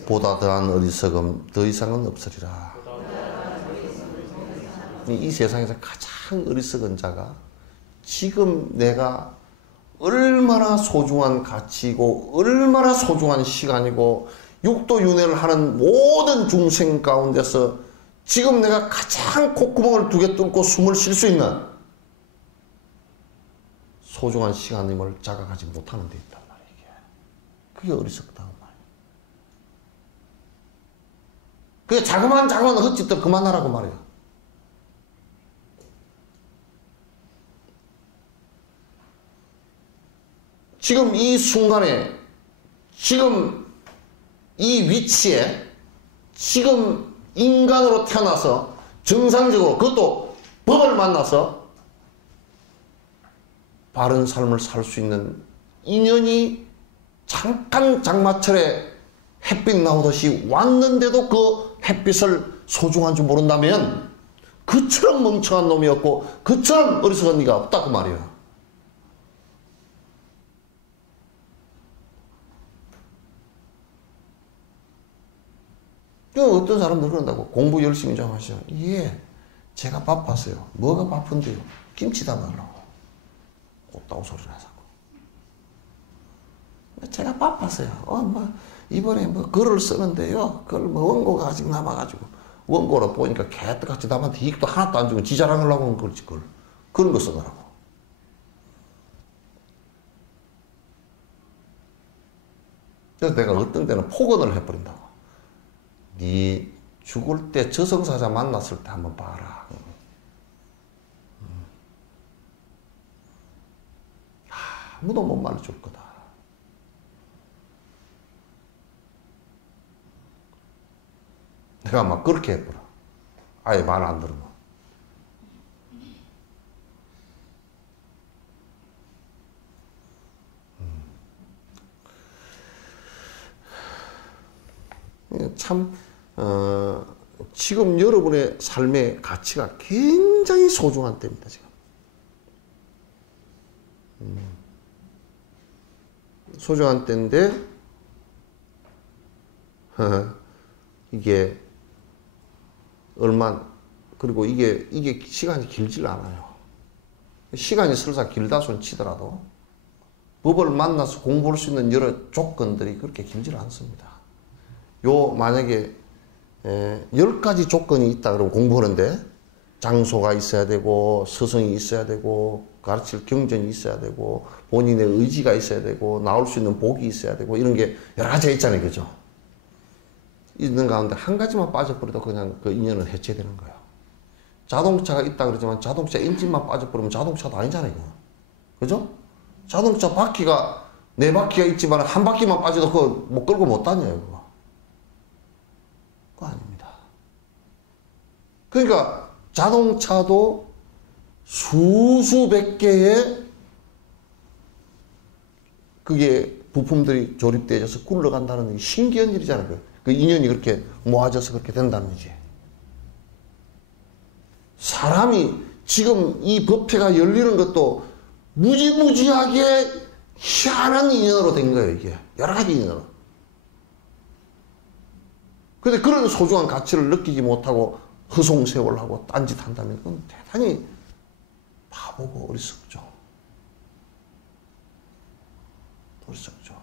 보다 더한 어리석음 더 이상은 없으리라. 이 세상에서 가장 어리석은 자가 지금 내가 얼마나 소중한 가치이고 얼마나 소중한 시간이고 육도윤회를 하는 모든 중생 가운데서 지금 내가 가장 콧구멍을 두 개 뚫고 숨을 쉴 수 있는 소중한 시간임을 자각하지 못하는 데 있단 말이에요. 그게 어리석다는 말이에요. 그게 자그마한 헛짓들 그만하라고 말이에요. 지금 이 순간에, 지금 이 위치에, 지금 인간으로 태어나서 정상적으로 그것도 법을 만나서 바른 삶을 살 수 있는 인연이 잠깐 장마철에 햇빛 나오듯이 왔는데도 그 햇빛을 소중한 줄 모른다면 그처럼 멍청한 놈이었고 그처럼 어리석은 네가 없다 그 말이야. 어떤 사람들 그런다고 공부 열심히 좀 하시죠. 예, 제가 바빴어요. 뭐가 바쁜데요? 김치 담으려고. 없다고 소리를 하자고. 제가 바빴어요. 이번에 글을 쓰는데요. 그걸 원고가 아직 남아가지고 원고로 보니까 개떡같이 남한테 이익도 하나도 안 주고 지 자랑하려고 하는 거지 그런 거 쓰더라고. 그래서 내가 어떤 때는 폭언을 해버린다고. 네 죽을 때 저승사자 만났을 때 한번 봐라. 아무도 못 말해줄 거다. 내가 막 그렇게 해버려. 아예 말 안 들으면. 참 지금 여러분의 삶의 가치가 굉장히 소중한 때입니다. 지금 소중한 때인데 이게 그리고 이게 시간이 길질 않아요. 시간이 설사 길다 손 치더라도 법을 만나서 공부할 수 있는 여러 조건들이 그렇게 길질 않습니다. 만약에 10가지 조건이 있다 그러면 공부하는데 장소가 있어야 되고 스승이 있어야 되고 가르칠 경전이 있어야 되고 본인의 의지가 있어야 되고 나올 수 있는 복이 있어야 되고 이런 게 여러 가지가 있잖아요. 그죠? 있는 가운데 한 가지만 빠져버려도 그냥 그 인연은 해체되는 거예요. 자동차가 있다 그러지만 자동차 엔진만 빠져버리면 자동차도 아니잖아요. 그죠? 자동차 바퀴가 4바퀴가 있지만 한 바퀴만 빠져도 그거 못 끌고 못 다녀요. 그거. 그거 아닙니다. 그러니까 자동차도 수백 개의 그게 부품들이 조립되어져서 굴러간다는 게 신기한 일이잖아요. 그 인연이 그렇게 모아져서 그렇게 된다는 거지. 사람이 지금 이 법회가 열리는 것도 무지무지하게 희한한 인연으로 된 거예요, 이게. 여러 가지 인연으로. 근데 그런 소중한 가치를 느끼지 못하고 허송세월을 하고 딴짓한다면 그건 대단히 바보고 어리석죠. 어리석죠.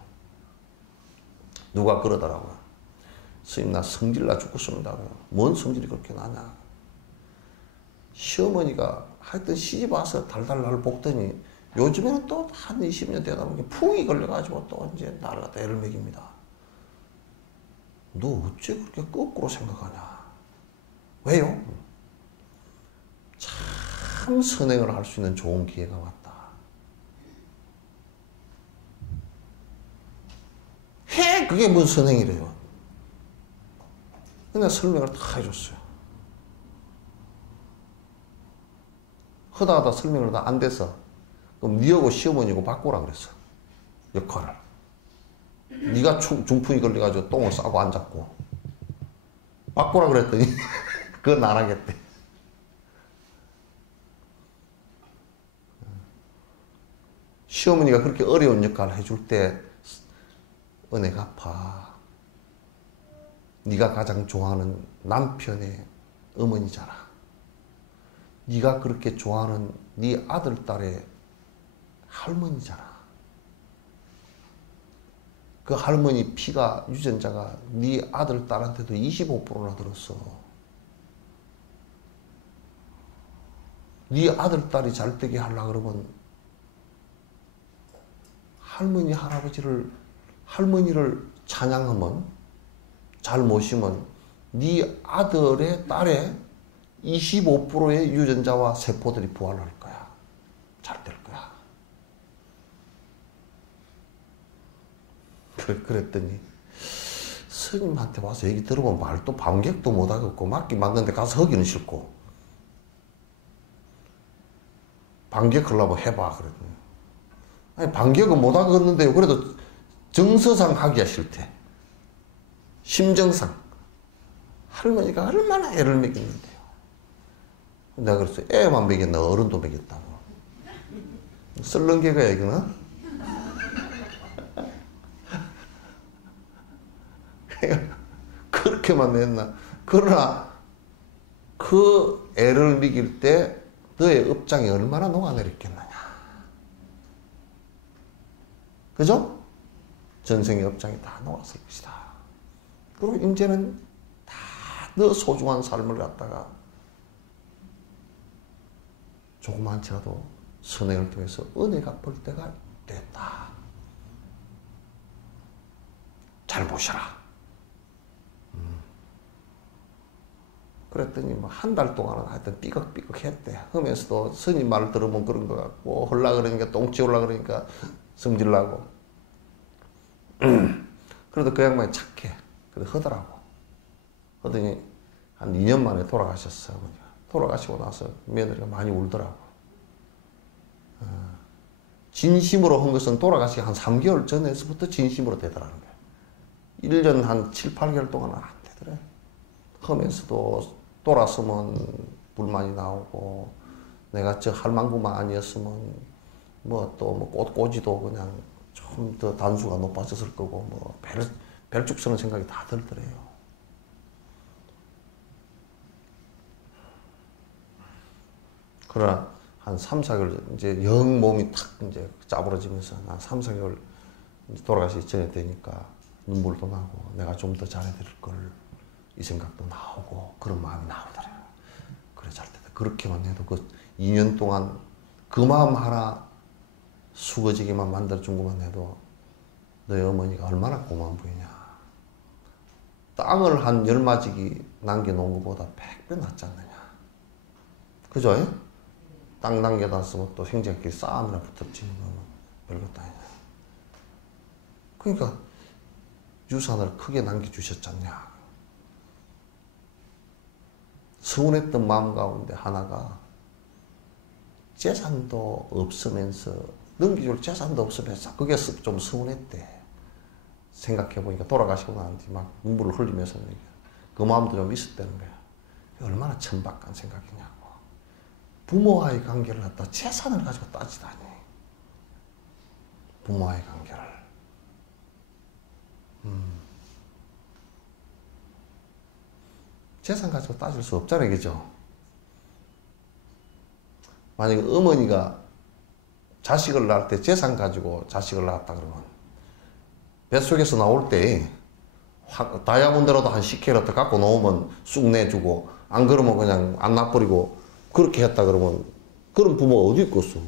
누가 그러더라고요. 스님 나 성질나 죽겠습니다고요. 뭔 성질이 그렇게 나냐. 시어머니가 하여튼 시집 와서 달달 나를 볶더니 요즘에는 또 한 20년 되다 보니 풍이 걸려가지고 또 이제 나를 갖다 애를 먹입니다. 너 어째 그렇게 거꾸로 생각하냐. 왜요? 참 선행을 할 수 있는 좋은 기회가 왔다. 그게 무슨 선행이래요. 근데 설명을 다 해줬어요. 하다 설명을 다 안 돼서 그럼 니하고 시어머니하고 바꾸라 그랬어. 역할을. 네가 중풍이 걸려가지고 똥을 싸고 앉았고 바꾸라 그랬더니 그건 안 하겠대. 시어머니가 그렇게 어려운 역할을 해줄 때 은혜 갚아. 네가 가장 좋아하는 남편의 어머니잖아. 네가 그렇게 좋아하는 네 아들, 딸의 할머니잖아. 그 할머니 피가 유전자가 네 아들, 딸한테도 25%나 들었어. 네 아들, 딸이 잘 되게 하려고 그러면 할머니, 할머니를 찬양하면, 잘 모시면 네 아들의, 딸의 25%의 유전자와 세포들이 부활할 거야. 잘 될 거야. 그랬더니 스님한테 와서 얘기 들어보면 말도 반격도 못하겠고 맞긴 맞는데 가서 하기는 싫고 반격하려고 해봐 그랬더니 아니 반격은 못하겠는데요. 그래도 정서상 하기가 싫대. 심정상 할머니가 얼마나 애를 먹였는데요. 내가 그랬어요. 애만 먹였나 어른도 먹였다고. 썰렁개가 이거는. 그렇게만 냈나. 그러나 그 애를 먹일 때 너의 업장이 얼마나 녹아내렸겠느냐. 그죠? 전생의 업장이 다 녹았을 것이다. 그리고 이제는 다 너 소중한 삶을 갖다가 조그만치라도 선행을 통해서 은혜 갚을 때가 됐다. 잘 보셔라. 그랬더니 뭐 한 달 동안은 하여튼 삐걱삐걱 했대. 하면서도 스님 말을 들으면 그런 것 같고 헐라 그러니까 똥찌 올라 그러니까 성질나고 그래도 그 양반이 착해. 그래도 하더라고. 하더니 한 2년 만에 돌아가셨어. 어머니가. 돌아가시고 나서 며느리가 많이 울더라고. 진심으로 한 것은 돌아가시기 한 3개월 전에서부터 진심으로 되더라는 거야. 1년 한 7, 8개월 동안은 안 되더래. 하면서도 돌았으면 불만이 나오고 내가 저 할망구만 아니었으면 뭐 또 뭐 꽃꽂이도 그냥 좀 더 단수가 높아졌을 거고 뭐 별쭉 서는 생각이 다 들더래요. 그러나 한 3, 4개월 이제 영 몸이 탁 이제 짜부러지면서 한 3, 4개월 돌아가시기 전에 되니까 눈물도 나고 내가 좀 더 잘해드릴 걸 이 생각도 나오고 그런 마음이 나오더래요. 그래 잘 됐다. 그렇게만 해도 그 2년 동안 그 마음 하나 수거지게만 만들어준 것만 해도 너희 어머니가 얼마나 고마운 분이냐. 땅을 한 10마지기 남겨놓은 것보다 100배 낫지 않느냐. 그죠? 땅 남겨놨으면 또 형제끼리 싸움이나 붙었지. 별것도 아니냐. 그러니까 유산을 크게 남겨주셨잖냐. 서운했던 마음 가운데 하나가 재산도 없으면서 넘겨줄 재산도 없으면서 그게 좀 서운했대. 생각해보니까 돌아가시고 난 뒤 막 눈물을 흘리면서 그 마음도 좀 있었다는 거야. 얼마나 천박한 생각이냐고. 부모와의 관계를 갖다 재산을 가지고 따지다니. 부모와의 관계를. 재산 가지고 따질 수 없잖아요. 그죠? 만약에 어머니가 자식을 낳을 때 재산 가지고 자식을 낳았다 그러면 뱃속에서 나올 때 다이아몬드라도 한 10K라도 갖고 놓으면 쑥 내주고 안 그러면 그냥 안 놔버리고 그렇게 했다 그러면 그런 부모가 어디 있겠어.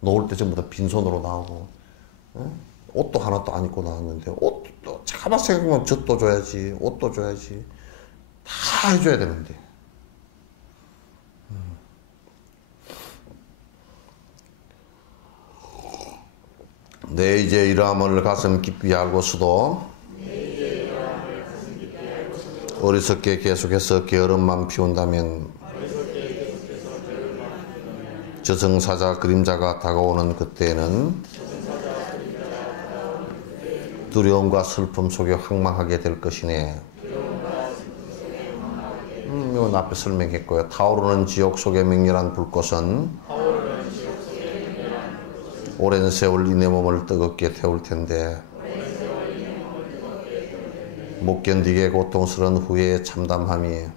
놓을 때 전부 다 빈손으로 나오고 옷도 하나도 안 입고 나왔는데 옷도 가만 생각하면 젖도 줘야지 옷도 줘야지 다 해줘야 되는데 내 이제 이러함을 가슴 깊이 알고서도 어리석게 계속해서 게으름만 피운다면 저승사자 그림자가 다가오는 그때에는 두려움과 슬픔 속에 황망하게 될 것이네. 이건 앞에 설명했고요. 타오르는 지옥 속의 맹렬한 불꽃은 오랜 세월 이내 몸을 뜨겁게 태울 텐데 못 견디게 고통스러운 후회의 참담함이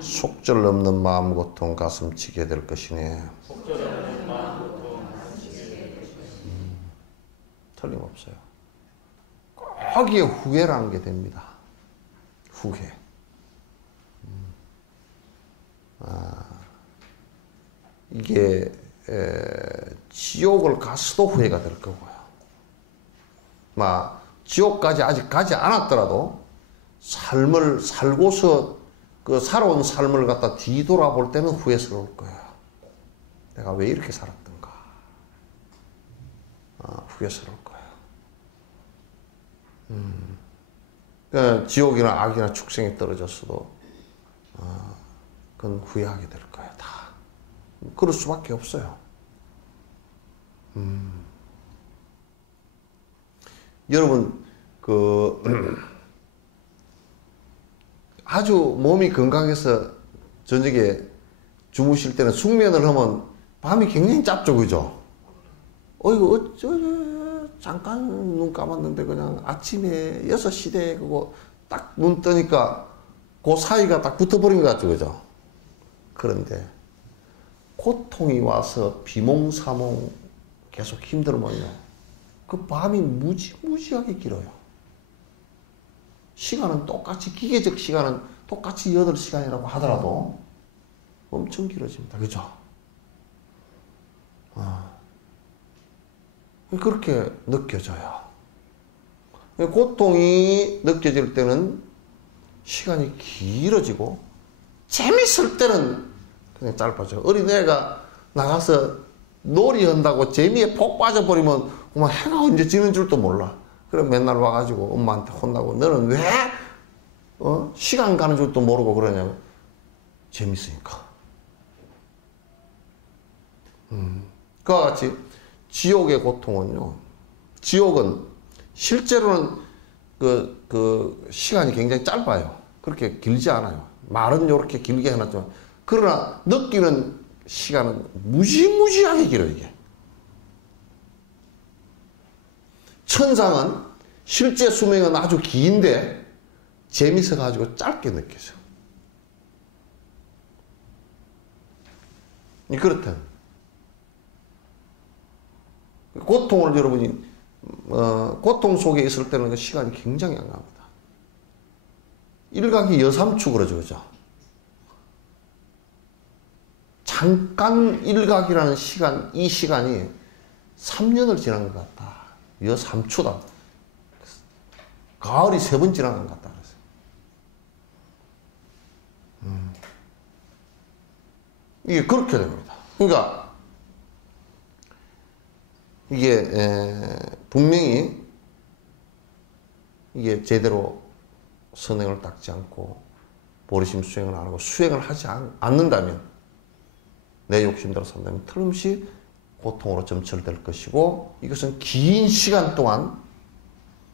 속절 없는 마음 고통 가슴 치게 될 것이네. 틀림없어요. 거기에 후회라는 게 됩니다. 후회. 이게 지옥을 갔어도 후회가 될 거고요. 지옥까지 아직 가지 않았더라도 삶을 살고서 그 살아온 삶을 갖다 뒤돌아볼 때는 후회스러울 거예요. 내가 왜 이렇게 살았던가. 후회스러울 거예요. 지옥이나 악이나 축생에 떨어졌어도 그건 후회하게 될 거예요. 다. 그럴 수밖에 없어요. 여러분 아주 몸이 건강해서 저녁에 주무실 때는 숙면을 하면 밤이 굉장히 짧죠, 그죠? 이거 잠깐 눈 감았는데 그냥 아침에 6시대 그거 딱 눈 뜨니까 그 사이가 딱 붙어버린 것 같죠, 그죠? 그런데 고통이 와서 비몽사몽 계속 힘들면요, 그 밤이 무지무지하게 길어요. 시간은 똑같이, 기계적 시간은 똑같이 8시간이라고 하더라도 엄청 길어집니다. 그죠? 그렇게 느껴져요. 고통이 느껴질 때는 시간이 길어지고, 재밌을 때는 그냥 짧아져요. 어린애가 나가서 놀이한다고 재미에 폭 빠져버리면 그만 해가 언제 지는 줄도 몰라. 그럼 맨날 와가지고 엄마한테 혼나고, 너는 왜 시간 가는 줄도 모르고 그러냐고. 재밌으니까. 그와 같이 지옥의 고통은요, 지옥은 실제로는 그 시간이 굉장히 짧아요. 그렇게 길지 않아요. 말은 이렇게 길게 해놨지만, 그러나 느끼는 시간은 무지무지하게 길어요, 이게. 천상은 실제 수명은 아주 긴데 재밌어가지고 짧게 느껴져. 그렇다. 고통을 여러분이 고통 속에 있을 때는 그 시간이 굉장히 안 갑니다. 일각이 여삼추 그러죠, 그죠? 잠깐 일각이라는 시간, 이 시간이 3년을 지난 것 같다. 여삼추다. 가을이 3번 지나간 것 같다. 이게 그렇게 됩니다. 그러니까 이게 분명히 이게 제대로 선행을 닦지 않고 보리심 수행을 안 하고 수행을 하지 않는다면, 내 욕심대로 산다면 틀림없이 고통으로 점철될 것이고, 이것은 긴 시간 동안,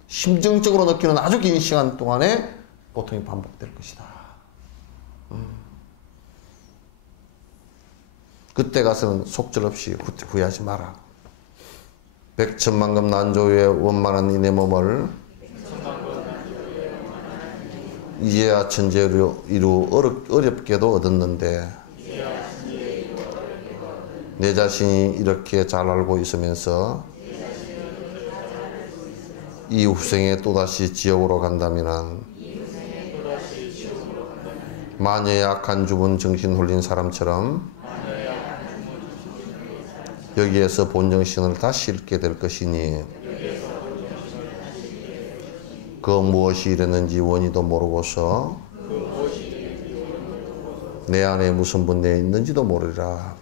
심정적으로 느끼는 아주 긴 시간 동안에 고통이 반복될 것이다. 그때 가서는 속절없이 후회하지 마라. 백천만금 난조에 원만한 이내 몸을 이제야 천재로 이루 어렵게도 얻었는데, 내 자신이 이렇게 잘 알고 있으면서 이 후생에 또다시 지옥으로 간다면, 마녀의 악한 주분 정신 홀린 사람처럼 여기에서 본정신을 다시 잃게 될 것이니, 그 무엇이 이랬는지 원의도 모르고서 내 안에 무슨 분내에 있는지도 모르리라.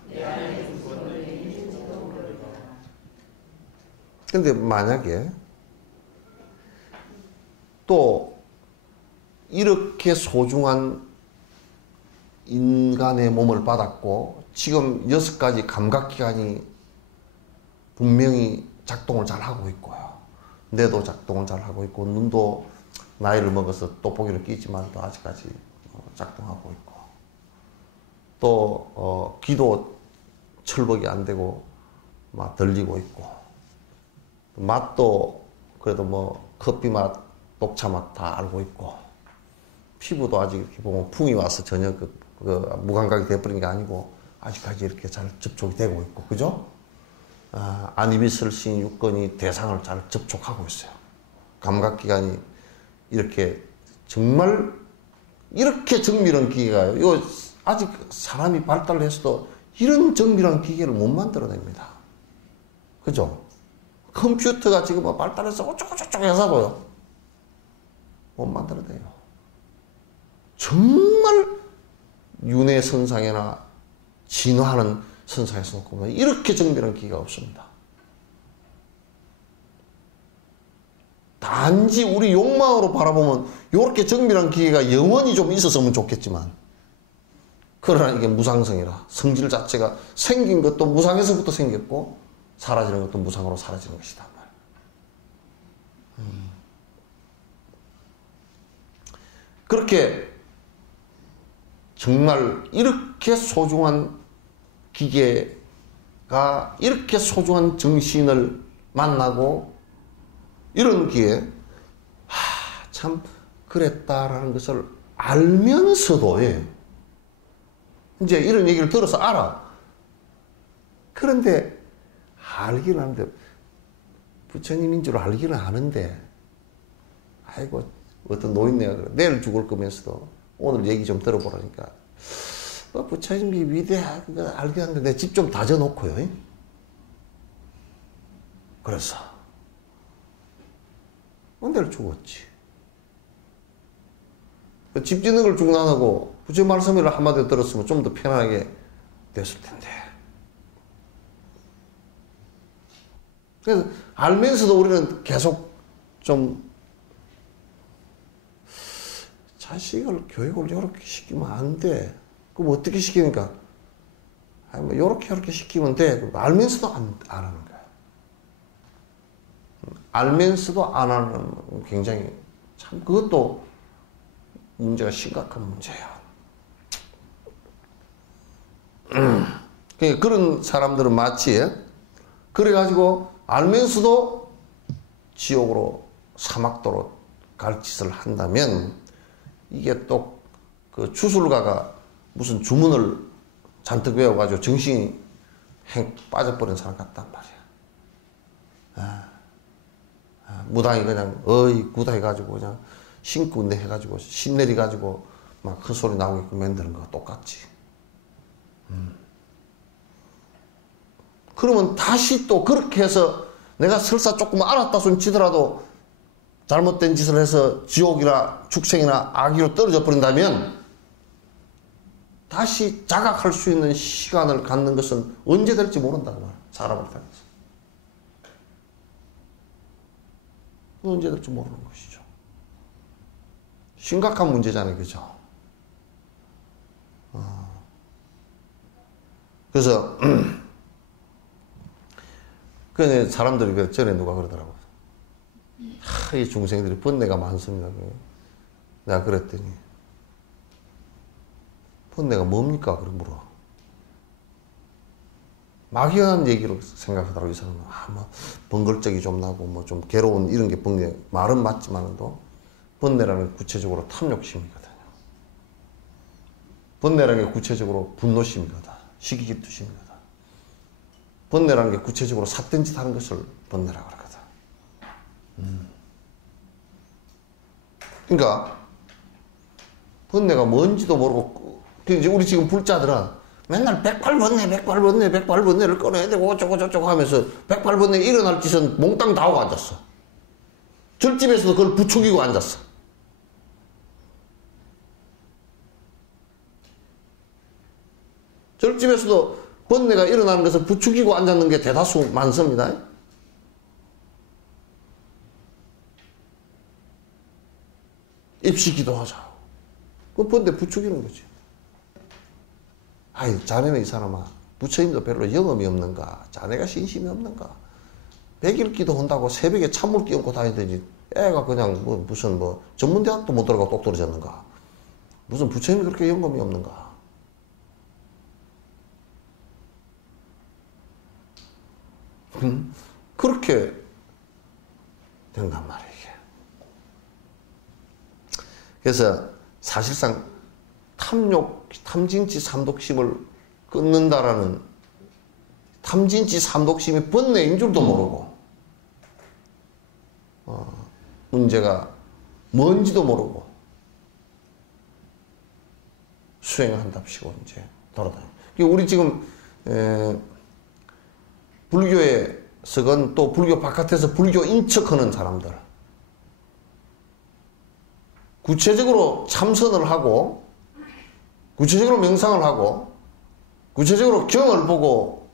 근데 만약에 또 이렇게 소중한 인간의 몸을 받았고 지금 6가지 감각기관이 분명히 작동을 잘 하고 있고요. 뇌도 작동을 잘 하고 있고, 눈도 나이를 먹어서 돋보기를 끼지만 또 아직까지 작동하고 있고, 또 귀도 철벅이 안 되고 막 들리고 있고, 맛도 그래도 뭐 커피 맛, 녹차 맛 다 알고 있고, 피부도 아직 이렇게 보면 풍이 와서 전혀 그 무감각이 돼버린 게 아니고 아직까지 이렇게 잘 접촉이 되고 있고, 그죠? 아니비슬신 유권이 대상을 잘 접촉하고 있어요. 감각기관이 이렇게 정말 이렇게 정밀한 기계가요. 이거 아직 사람이 발달했어도 이런 정밀한 기계를 못 만들어냅니다. 그죠? 컴퓨터가 지금 발달해서 어쩌고저쩌고 해서도요, 못 만들어내요. 정말 윤회 선상이나 진화하는 선상에서 놓고 보면 이렇게 정밀한 기계가 없습니다. 단지 우리 욕망으로 바라보면 이렇게 정밀한 기계가 영원히 좀 있었으면 좋겠지만, 그러나 이게 무상성이라 성질 자체가 생긴 것도 무상에서부터 생겼고 사라지는 것도 무상으로 사라지는 것이다. 그렇게 정말 이렇게 소중한 기계가 이렇게 소중한 정신을 만나고 이런 기회, 참 그랬다라는 것을 알면서도, 예, 이제 이런 얘기를 들어서 알아. 그런데 알기는 하는데, 부처님인 줄 알기는 아는데, 아이고 어떤 노인네가 그래, 내일 죽을 거면서도 오늘 얘기 좀 들어보라니까, 부처님이 위대한 거 알긴 하는데 내 집 좀 다져놓고요, 예? 그래서 내일 죽었지. 집 짓는 걸 죽은 안 하고 부처님 말씀을 한마디 들었으면 좀 더 편하게 됐을 텐데. 그래서 알면서도 우리는 계속 좀 자식을 교육을 이렇게 시키면 안 돼. 그럼 어떻게 시키니까? 뭐 이렇게 시키면 돼. 알면서도 안 하는 거야. 알면서도 안 하는 건 굉장히 참 그것도 문제가 심각한 문제야. 그러니까 그런 사람들은 마치 그래가지고 알면서도 지옥으로 사막도로 갈 짓을 한다면, 이게 또 그 주술가가 무슨 주문을 잔뜩 외워가지고 정신이 빠져버린 사람 같단 말이야. 무당이 그냥 구다 해가지고 그냥 신고 해가지고 신내리가지고 막 큰 소리 나오게끔 만드는 거 똑같지. 그러면 다시 또 그렇게 해서 내가 설사 조금 알았다 손 치더라도 잘못된 짓을 해서 지옥이나 축생이나 악의로 떨어져 버린다면, 다시 자각할 수 있는 시간을 갖는 것은 언제 될지 모른다고 말이야. 사람을 통해서. 언제 될지 모르는 것이죠. 심각한 문제잖아요. 그죠? 그래서 그 사람들이 전에 누가 그러더라고요. 이 중생들이 번뇌가 많습니다. 내가 그랬더니, 번뇌가 뭡니까? 그래 물어. 막연한 얘기로 생각하더라고, 이 사람은. 뭐 번글적이 좀 나고 뭐 좀 괴로운 이런 게 번뇌. 말은 맞지만도 번뇌라는 게 구체적으로 탐욕심이거든요. 번뇌라는 게 구체적으로 분노심이거든. 시기질투심이거든. 번뇌라는 게 구체적으로 삿된 짓 하는 것을 번뇌라고 그러거든. 그러니까 번뇌가 뭔지도 모르고, 이제 우리 지금 불자들은 맨날 108번뇌를 꺼내야 되고 어쩌고 하면서 108번뇌 일어날 짓은 몽땅 다 하고 앉았어. 절집에서도 그걸 부추기고 앉았어. 절집에서도 번뇌가 일어나는 것을 부추기고 앉았는 게 대다수 많습니다. 입시기도 하자. 그 번뇌 부추기는 거지. 아이, 자네는 이 사람아, 부처님도 별로 영험이 없는가? 자네가 신심이 없는가? 100일 기도한다고 새벽에 찬물 끼얹고 다니더니 애가 그냥 무슨 전문대학도 못 들어가고 똑 떨어졌는가. 무슨 부처님이 그렇게 영감이 없는가. 그렇게 된단 말이에요. 그래서 사실상 탐진치 삼독심을 끊는다라는 탐진치 삼독심이 번뇌인 줄도 모르고 문제가 뭔지도 모르고 수행을 한답시고 이제 돌아다니고. 우리 지금 불교에서건 또 불교 바깥에서 불교 인척하는 사람들 구체적으로 참선을 하고 구체적으로 명상을 하고 구체적으로 경을 보고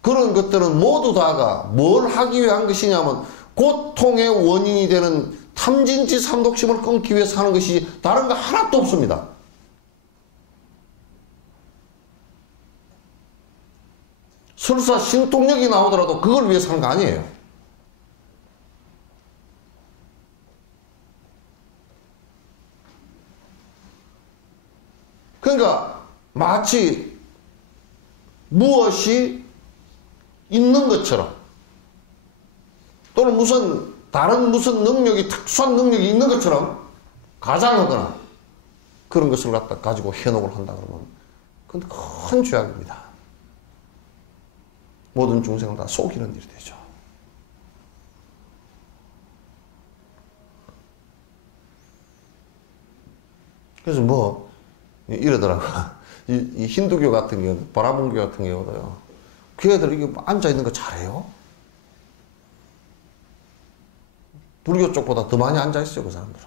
그런 것들은 모두 다가 뭘 하기 위한 것이냐면 고통의 원인이 되는 탐진치 삼독심을 끊기 위해서 하는 것이지 다른 거 하나도 없습니다. 설사 신통력이 나오더라도 그걸 위해서 하는 거 아니에요. 그러니까 마치 무엇이 있는 것처럼 또는 다른 무슨 능력이 특수한 능력이 있는 것처럼 가장하거나 그런 것을 갖다 가지고 현혹을 한다 그러면 그건 큰 죄악입니다. 모든 중생을 다 속이는 일이 되죠. 그래서 이러더라고. 이 힌두교 같은 경우, 브라문교 같은 경우도요. 그 애들 이게 앉아있는 거 잘해요? 불교 쪽보다 더 많이 앉아있어요, 그 사람들은.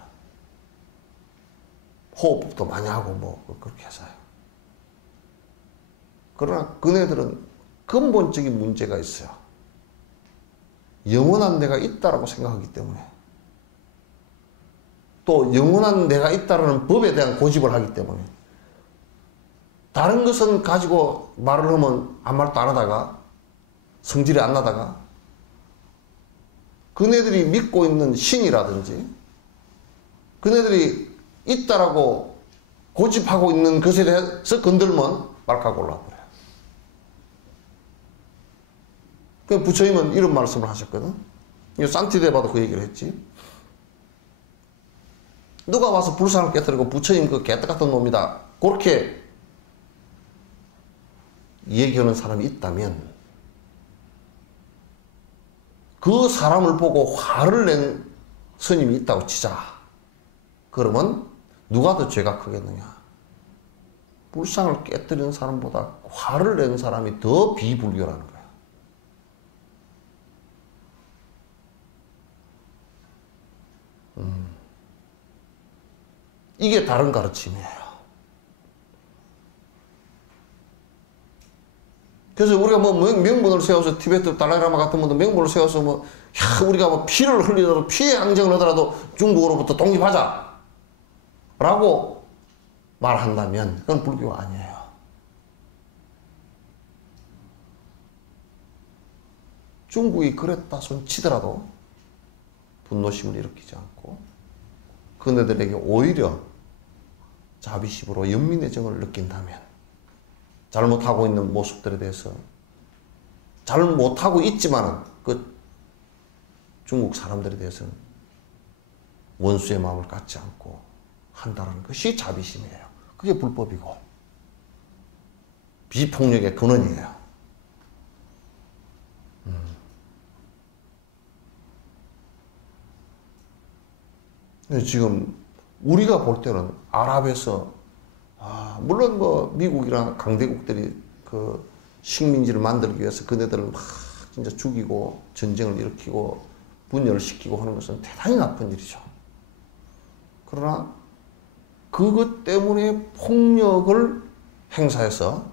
호흡도 많이 하고 그렇게 해서요. 그러나 그네들은 근본적인 문제가 있어요. 영원한 내가 있다라고 생각하기 때문에 또 영원한 내가 있다라는 법에 대한 고집을 하기 때문에 다른 것은 가지고 말을 하면 아무 말도 안 하다가 성질이 안 나다가 그네들이 믿고 있는 신이라든지 그네들이 있다라고 고집하고 있는 것에 대해서 건들면 말까고 올라버려요. 그 부처님은 이런 말씀을 하셨거든. 산티데바도 그 얘기를 했지. 누가 와서 불상을 깨뜨리고 부처님 그 개떡 같은 놈이다. 그렇게 얘기하는 사람이 있다면 그 사람을 보고 화를 낸 스님이 있다고 치자. 그러면 누가 더 죄가 크겠느냐. 불상을 깨뜨리는 사람보다 화를 낸 사람이 더 비불교라는 거야. 이게 다른 가르침이에요. 그래서 우리가 명분을 세워서 티베트 달라이라마 같은 분도 명분을 세워서 우리가 피를 흘리더라도 피의 항쟁을 하더라도 중국으로부터 독립하자 라고 말한다면 그건 불교가 아니에요. 중국이 그랬다 손 치더라도 분노심을 일으키지 않고 그네들에게 오히려 자비심으로 연민의 정을 느낀다면 잘못하고 있는 모습들에 대해서 잘못하고 있지만 그 중국 사람들에 대해서는 원수의 마음을 갖지 않고 한다는 것이 자비심이에요. 그게 불법이고 비폭력의 근원이에요. 지금 우리가 볼 때는 아랍에서 물론 미국이나 강대국들이 그 식민지를 만들기 위해서 그네들을 막 진짜 죽이고 전쟁을 일으키고 분열을 시키고 하는 것은 대단히 나쁜 일이죠. 그러나 그것 때문에 폭력을 행사해서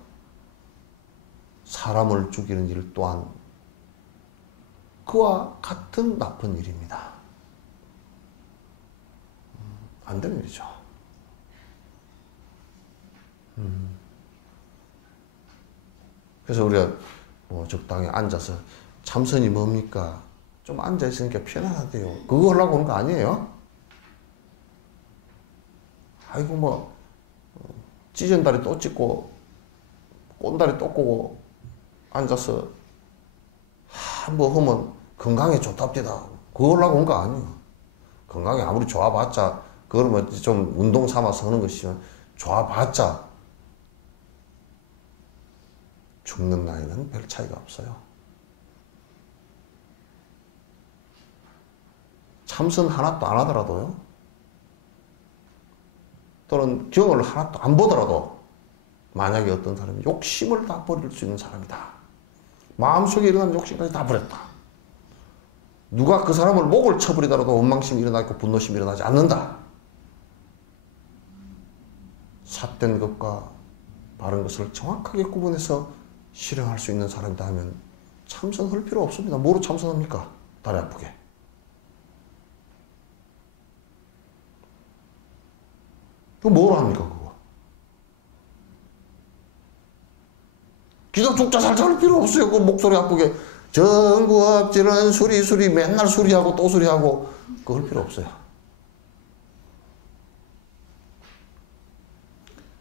사람을 죽이는 일 또한 그와 같은 나쁜 일입니다. 안 되는 일이죠. 그래서 우리가 적당히 앉아서 참선이 뭡니까? 좀 앉아있으니까 편안하대요. 그거 하려고 하는 거 아니에요? 아이고 뭐 찢은 다리 또 찢고 꼰다리 또 꼬고 앉아서 뭐 하면 건강에 좋답디다. 그거 하려고 한 거 아니에요. 건강에 아무리 좋아봤자 그러면 좀 운동 삼아서 하는 것이지만 좋아봤자 죽는 나이는 별 차이가 없어요. 참선 하나도 안 하더라도요. 또는 경을 하나도 안 보더라도 만약에 어떤 사람이 욕심을 다 버릴 수 있는 사람이다. 마음속에 일어난 욕심까지 다 버렸다. 누가 그 사람을 목을 쳐버리더라도 원망심이 일어나고 분노심이 일어나지 않는다. 삿된 것과 바른 것을 정확하게 구분해서 실행할 수 있는 사람이다 하면 참선할 필요 없습니다. 뭐로 참선합니까? 다리 아프게. 그거 뭐로 합니까, 그거? 기도 죽자 살자 할 필요 없어요. 그 목소리 아프게. 정구업질은 수리 맨날 수리하고 또 수리하고 그거 할 필요 없어요.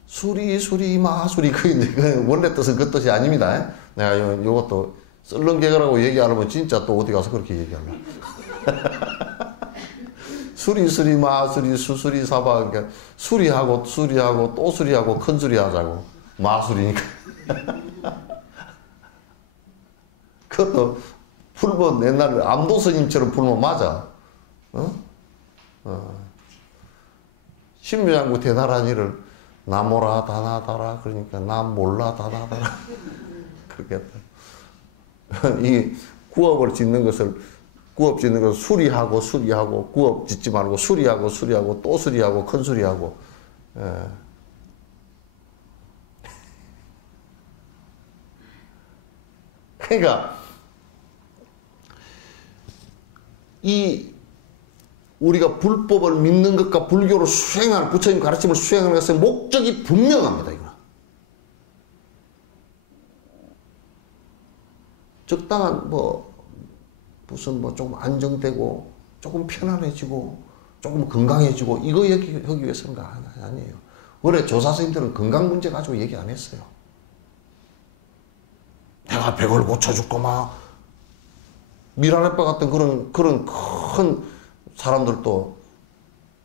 수리 마수리 그 원래 뜻은 그 뜻이 아닙니다. 내가 요것도 썰렁개그라고 얘기 안 하면 진짜 또 어디 가서 그렇게 얘기하려. 수리 마수리 수수리 사바 그러니까 수리하고 또 수리하고 큰 수리 하자고 마수리니까. 그것도 풀면 옛날 암도 스님처럼 풀면 맞아. 신묘장구 대나란 일을 나모라 다나다라 그러니까 남 몰라 다나다라 그렇게 했다. 이 구업을 짓는 것을 수리하고 구업 짓지 말고 수리하고 또 수리하고 큰 수리하고. 예. 그러니까 이 우리가 불법을 믿는 것과 불교를 수행하는 부처님 가르침을 수행하는 것의 목적이 분명합니다. 이거 적당한 무슨 조금 안정되고 조금 편안해지고 조금 건강해지고 이거 하기 위해서는 아니에요. 원래 조사 선생님들은 건강 문제 가지고 얘기 안 했어요. 내가 백을 고쳐줄고 막 미라네빠 같은 그런 큰 사람들도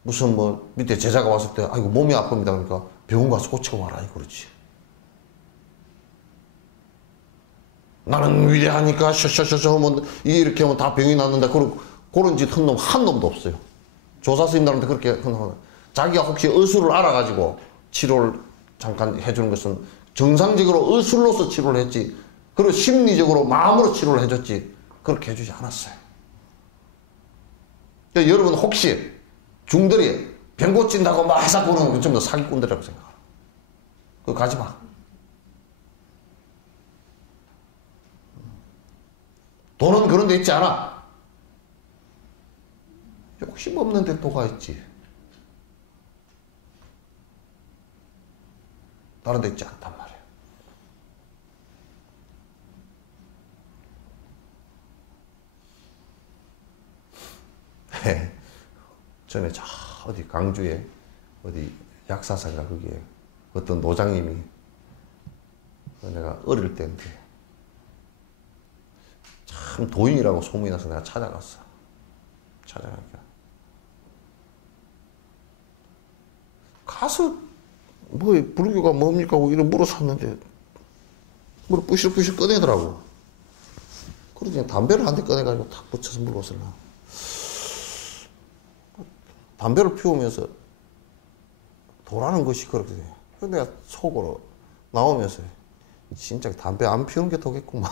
무슨 밑에 제자가 왔을 때 아이고 몸이 아픕니다 그러니까 병원 가서 고치고 와라 그러지. 나는 위대하니까 셔셔셔셔 하면 이렇게 하면 다 병이 낫는다 그런 짓 한 놈 한 놈도 없어요. 조사 스님들한테 그렇게 하는 자기가 혹시 의술을 알아가지고 치료를 잠깐 해주는 것은 정상적으로 의술로서 치료를 했지 그리고 심리적으로 마음으로 치료를 해줬지 그렇게 해주지 않았어요. 그러니까 여러분 혹시 중들이 병 고친다고 막 회사 보는 건 전부 다 사기꾼들이라고 생각하라. 그거 가지 마. 돈은 그런 데 있지 않아. 욕심 없는 데 도가 있지. 다른 데 있지 않단 말이에요. 전에 저 어디 강주에 어디 약사사가 거기에 어떤 노장님이 내가 어릴 때인데 참 도인이라고 소문이 나서 내가 찾아갔어. 찾아가니까 가서 불교가 뭡니까 하고 이런 물어봤는데 물어 부실부실 꺼내더라고. 그러더니 담배를 한 대 꺼내가지고 탁 붙여서 물었어. 담배를 피우면서 도라는 것이 그렇게 돼. 그래서 내가 속으로 나오면서 진짜 담배 안 피우는 게 더겠구만.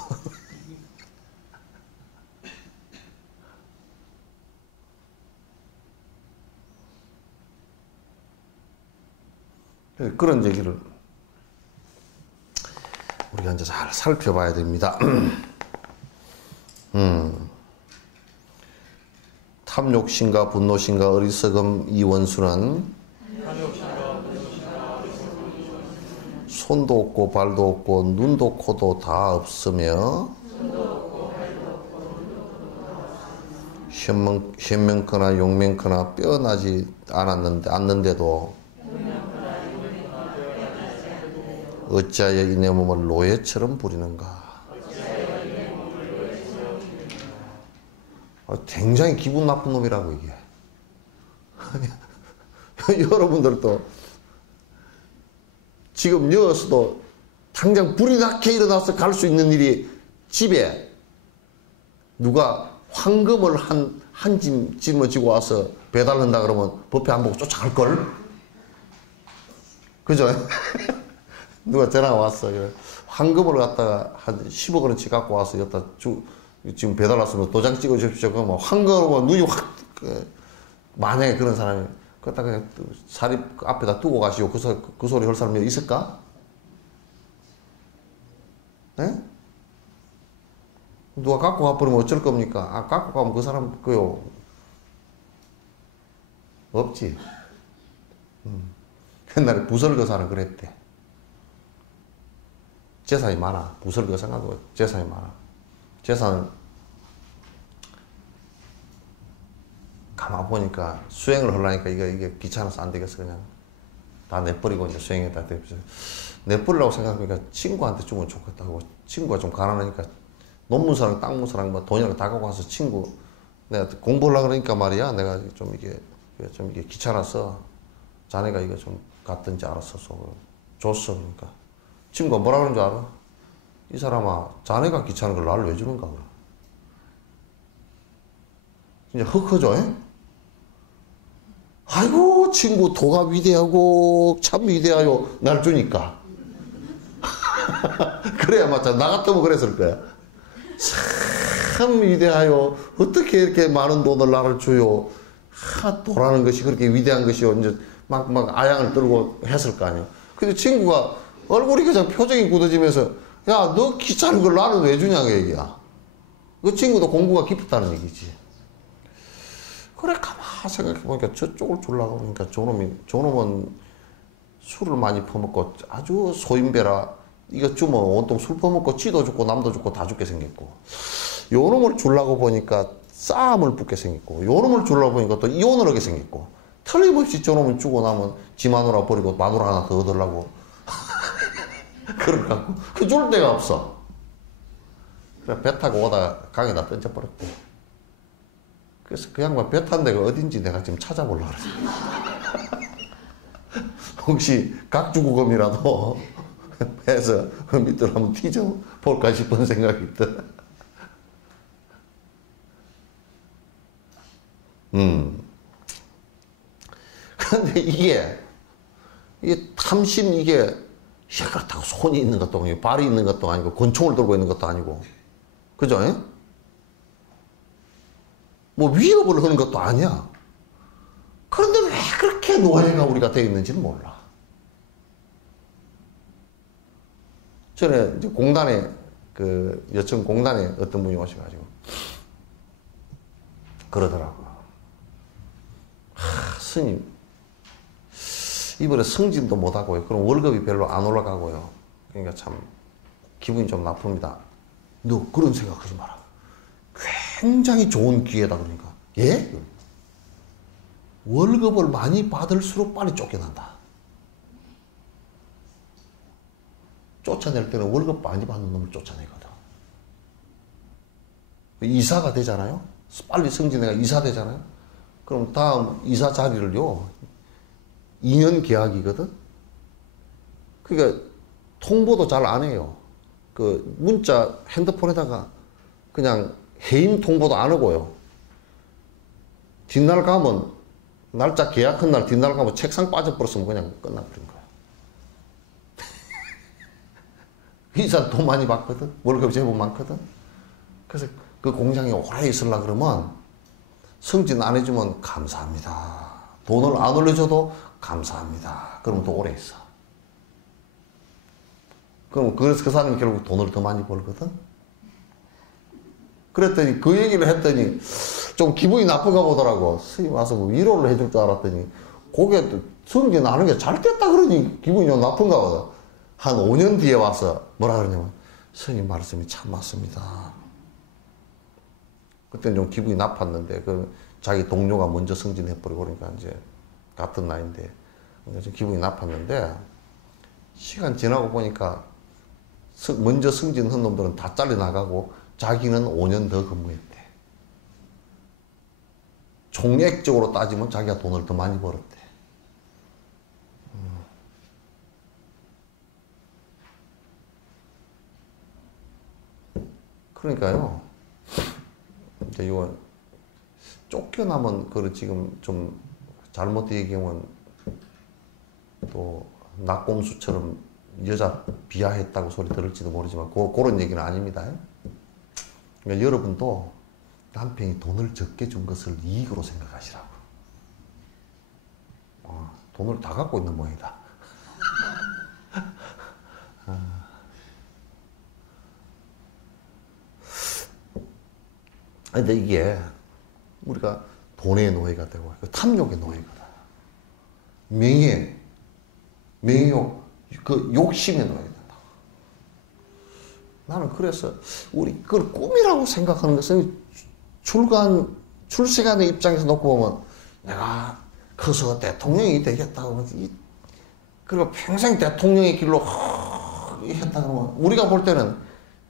그런 얘기를 우리가 이제 잘 살펴봐야 됩니다. 탐욕심과 분노심과 어리석음 이 원수는 손도 없고 발도 없고 눈도 코도 다 없으며 현명커나 용맹커나 뼈나지 않는데도 어찌하여 이 내 몸을 노예처럼 부리는가. 굉장히 기분 나쁜 놈이라고 이게. 여러분들도 지금 여기서도 당장 불이 나게 일어나서 갈 수 있는 일이 집에 누가 황금을 한 짐 짊어지고 와서 배달한다 그러면 법회 안 보고 쫓아갈걸? 그죠? 누가 전화가 왔어. 황금을 갖다가 한 10억 원어치 갖고 와서 여기다 지금 배달 왔으면 도장 찍어 주십시오. 그러면 황금으로 눈이 확, 만약에 그런 사람이 그렇다 그냥 사립 앞에다 두고 가시오. 그 소리 할 사람이 있을까? 예? 누가 갖고 가버리면 어쩔 겁니까? 갖고 가면 그 사람, 없지. 옛날에 부설거사는 그랬대. 재산이 많아. 부설거사가 재산이 많아. 재산을 가만 보니까 수행을 하려니까 이게 귀찮아서 안 되겠어. 그냥 다 내버리고 이제 수행에다 내버리라고 생각하니까 친구한테 주면 좋겠다고. 친구가 좀 가난하니까 논문서랑 땅문서랑 뭐 돈이랑 다 갖고 와서 내가 공부하려고 그러니까 말이야. 내가 좀 이게 귀찮아서 자네가 이거 좀 갖든지 알았어. 줬어. 그러니까. 친구가 뭐라 그러는 줄 알아? 이 사람아, 자네가 귀찮은 걸 나를 왜 주는가, 그래. 진짜 흑허죠, 에? 아이고, 친구, 도가 위대하고, 참 위대하요. 날 주니까. 그래야 맞잖아. 나 같으면 그랬을 거야. 참 위대하요. 어떻게 이렇게 많은 돈을 나를 줘요. 도라는 것이 그렇게 위대한 것이요. 이제 막 아양을 떨고 했을 거 아니야. 근데 친구가 얼굴이 그냥 표정이 굳어지면서, 야, 너 귀찮은 걸 나는 왜 주냐, 그 얘기야. 그 친구도 공부가 깊었다는 얘기지. 그래, 가만 생각해보니까 저쪽을 주려고 그러니까 저놈은 술을 많이 퍼먹고 아주 소인배라 이거 주면 온통 술 퍼먹고 지도 죽고 남도 죽고 다 죽게 생겼고, 요놈을 주려고 보니까 싸움을 붙게 생겼고, 요놈을 주려고 보니까 또 이혼을 하게 생겼고, 틀림없이 저놈을 주고 나면 지 마누라 버리고 마누라 하나 더 얻으려고 그럴 것 같고, 그 줄 데가 없어. 그래, 배 타고 오다가 강에다 던져버렸대. 그래서 그 양반 배 탄 데가 어딘지 내가 지금 찾아보려고 그래. 혹시 각주구검이라도 해서 그 밑으로 한번 뒤져볼까 싶은 생각이 있다. 그런데 이게 탐심, 이게 그렇다고 손이 있는 것도 아니고 발이 있는 것도 아니고 권총을 들고 있는 것도 아니고, 그죠? 에? 뭐 위협을 하는 것도 아니야. 그런데 왜 그렇게 노예가 우리가 되어 있는지는 몰라. 전에 이제 공단에, 여천 공단에 어떤 분이 오셔가지고 그러더라고요. 스님, 이번에 승진도 못하고요. 그럼 월급이 별로 안 올라가고요. 그러니까 참 기분이 좀 나쁩니다. 너 그런 생각하지 마라. 굉장히 좋은 기회다. 그러니까. 예? 월급을 많이 받을수록 빨리 쫓겨난다. 쫓아낼 때는 월급 많이 받는 놈을 쫓아내거든. 이사가 되잖아요. 빨리 승진해가 이사 되잖아요. 그럼 다음 이사 자리를요, 2년 계약이거든. 그러니까 통보도 잘 안 해요. 그 문자 핸드폰에다가 그냥 해임 통보도 안 하고요. 뒷날 가면, 날짜 계약한 날 뒷날 가면 책상 빠져버렸으면 그냥 끝나버린 거야. 이사 돈 많이 받거든. 월급 제법 많거든. 그래서 그 공장에 오래 있으려고 그러면 승진 안 해주면 감사합니다. 돈을 안 올려줘도 감사합니다. 그러면 또 오래 있어. 그럼 그래서 그 사람이 결국 돈을 더 많이 벌거든. 그랬더니 그 얘기를 했더니 좀 기분이 나쁘가 보더라고. 스님 와서 뭐 위로를 해줄 줄 알았더니 그게 승진 안 하는 게 잘 됐다 그러니 기분이 좀 나쁜가 보다. 한 5년 뒤에 와서 뭐라 그러냐면, 스님 말씀이 참 맞습니다. 그때는 좀 기분이 나빴는데, 자기 동료가 먼저 승진해버리고 그러니까 이제 같은 나이인데, 좀 기분이 나빴는데, 시간 지나고 보니까 먼저 승진한 놈들은 다 잘려나가고 자기는 5년 더 근무했대. 총액적으로 따지면 자기가 돈을 더 많이 벌었대. 그러니까요, 이제 이거 쫓겨나면, 지금 좀 잘못 얘기하면 또 낙곰수처럼 여자 비하했다고 소리 들을지도 모르지만, 그런 얘기는 아닙니다. 그러니까 여러분도 남편이 돈을 적게 준 것을 이익으로 생각하시라고. 돈을 다 갖고 있는 모양이다. 근데 이게 우리가 돈의 노예가 되고 탐욕의 노예가 돼. 명예욕, 욕심의 노예가 된다. 나는 그래서 우리 그걸 꿈이라고 생각하는 것은 출세간의 입장에서 놓고 보면 내가 커서 대통령이 되겠다고 그리고 평생 대통령의 길로 했다 그러면 우리가 볼 때는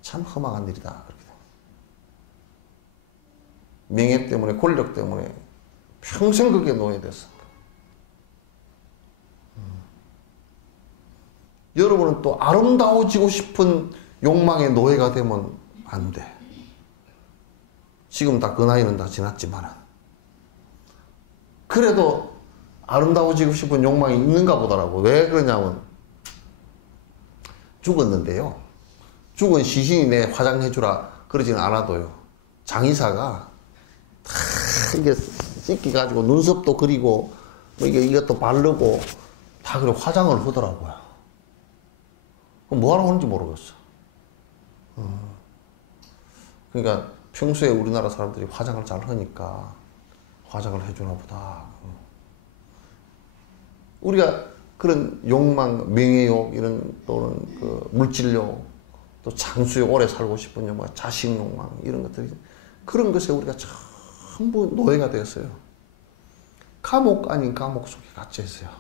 참 험악한 일이다. 명예 때문에, 권력 때문에 평생 그게 노예됐어. 여러분은 또 아름다워지고 싶은 욕망의 노예가 되면 안 돼. 지금 다 그 나이는 다 지났지만 그래도 아름다워지고 싶은 욕망이 있는가 보더라고. 왜 그러냐면 죽었는데요. 죽은 시신이 내 화장해주라 그러지는 않아도요. 장의사가 다 이게 씻기가지고 눈썹도 그리고 뭐 이것도 바르고 다 그래 화장을 하더라고요. 그럼 뭐하러 하는지 모르겠어. 그러니까 평소에 우리나라 사람들이 화장을 잘 하니까 화장을 해주나 보다. 우리가 그런 욕망, 명예욕, 이런 또는 그 물질욕, 또 장수욕, 오래 살고 싶은 욕망, 자식 욕망, 이런 것들이 그런 것에 우리가 전부 노예가 되었어요. 감옥 아닌 감옥 속에 갇혀 있어요.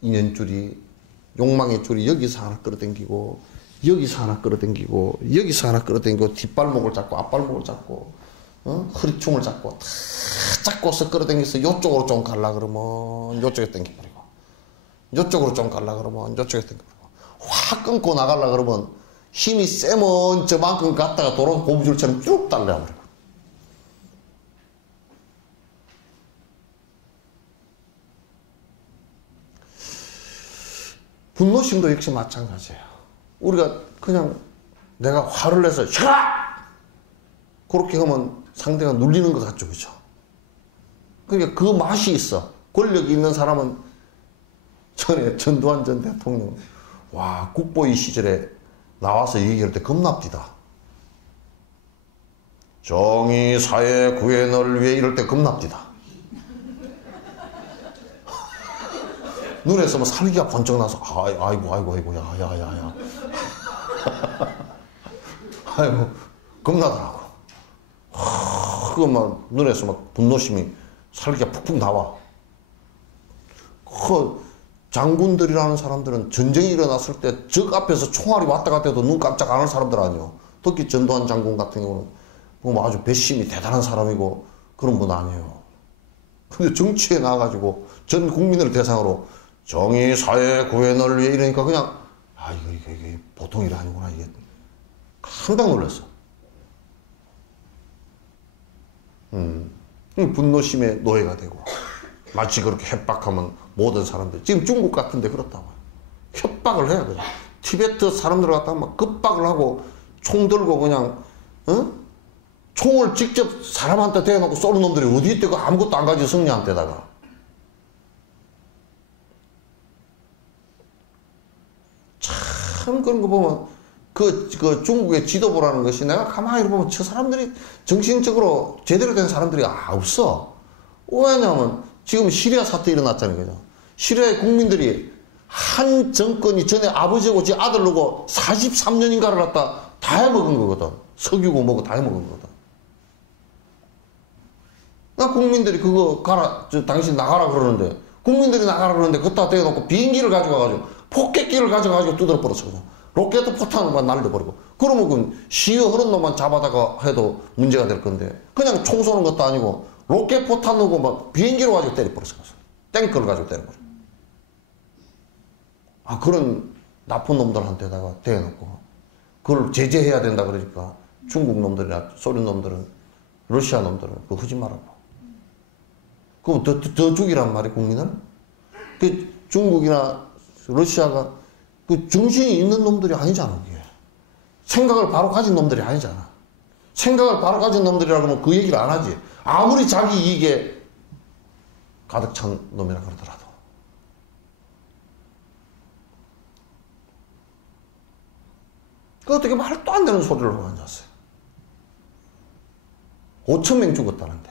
인연줄이, 욕망의 줄이 여기서 하나 끌어당기고, 여기서 하나 끌어당기고, 여기서 하나 끌어당기고, 뒷발목을 잡고, 앞발목을 잡고, 허리춤을 잡고, 다 잡고서 끌어당겨서 이쪽으로 좀 갈라 그러면 이쪽에 당겨버리고, 이쪽으로 좀 갈라 그러면 이쪽에 당겨버리고, 확 끊고 나갈라 그러면 힘이 세면 저만큼 갔다가 도로 고무줄처럼 쭉 달려버리고. 분노심도 역시 마찬가지예요. 우리가 그냥 내가 화를 내서 샤! 그렇게 하면 상대가 눌리는 것 같죠, 그죠? 그러니까 그 맛이 있어. 권력이 있는 사람은 전에 전두환 전 대통령 와 국보위 시절에 나와서 얘기할 때 겁납디다. 정의, 사회, 구현을 위해 이럴 때 겁납디다. 눈에서 뭐 살기가 번쩍 나서 아이고 야야야야 아이고 겁나더라고. 그거 막 눈에서 막 분노심이 살기가 푹푹 나와. 그 장군들이라는 사람들은 전쟁이 일어났을 때 적 앞에서 총알이 왔다 갔다 해도 눈 깜짝 안 할 사람들 아니에요. 특히 전두환 장군 같은 경우는 뭐 아주 배심이 대단한 사람이고 그런 분 아니에요. 근데 정치에 나와가지고 전 국민을 대상으로 정의, 사회, 구현을 위해 이러니까 그냥 이게 보통 일 아니구나. 이게 깜짝 놀랐어. 분노심의 노예가 되고 마치 그렇게 협박하면 모든 사람들 지금 중국 같은데 그렇다고 협박을 해야 돼. 티베트 사람들 갖다가 막 급박을 하고 총 들고 그냥 총을 직접 사람한테 대놓고 쏘는 놈들이 어디 있대고 아무것도 안 가지고 승려한테다가 참 그런 거 보면 그 중국의 지도부라는 것이 내가 가만히 보면 저 사람들이 정신적으로 제대로 된 사람들이 없어. 왜냐하면 지금 시리아 사태 일어났잖아요. 그죠? 시리아의 국민들이 한 정권이 전에 아버지고 지 아들로고 43년인가를 갖다 다 해먹은 거거든. 석유고 뭐고 다 해먹은 거거든. 나 국민들이 그거 가라, 당신 나가라 그러는데, 국민들이 나가라 그러는데, 그따 대놓고 비행기를 가져가가지고, 폭격기를 가져가가지고 두드려버렸어, 그냥. 로켓 포탄만 날려버리고. 그러면 그 시위 하는 놈만 잡아다가 해도 문제가 될 건데, 그냥 총 쏘는 것도 아니고, 로켓 포탄 넣고 막 비행기로 가지고 때려버렸어. 탱크를 가지고 때려버려. 아, 그런 나쁜 놈들한테다가 대놓고, 그걸 제재해야 된다 그러니까, 중국 놈들이나 소련 놈들은, 러시아 놈들은 그거 하지 말라고. 그럼 더 죽이란 말이야, 국민을? 그 중국이나 러시아가 그 정신이 있는 놈들이 아니잖아, 그게. 생각을 바로 가진 놈들이 아니잖아. 생각을 바로 가진 놈들이라고 하면 그 얘기를 안 하지. 아무리 자기 이익에 가득 찬 놈이라 그러더라도. 그 어떻게 말도 안 되는 소리를 하고 앉았어요. 5천 명 죽었다는데.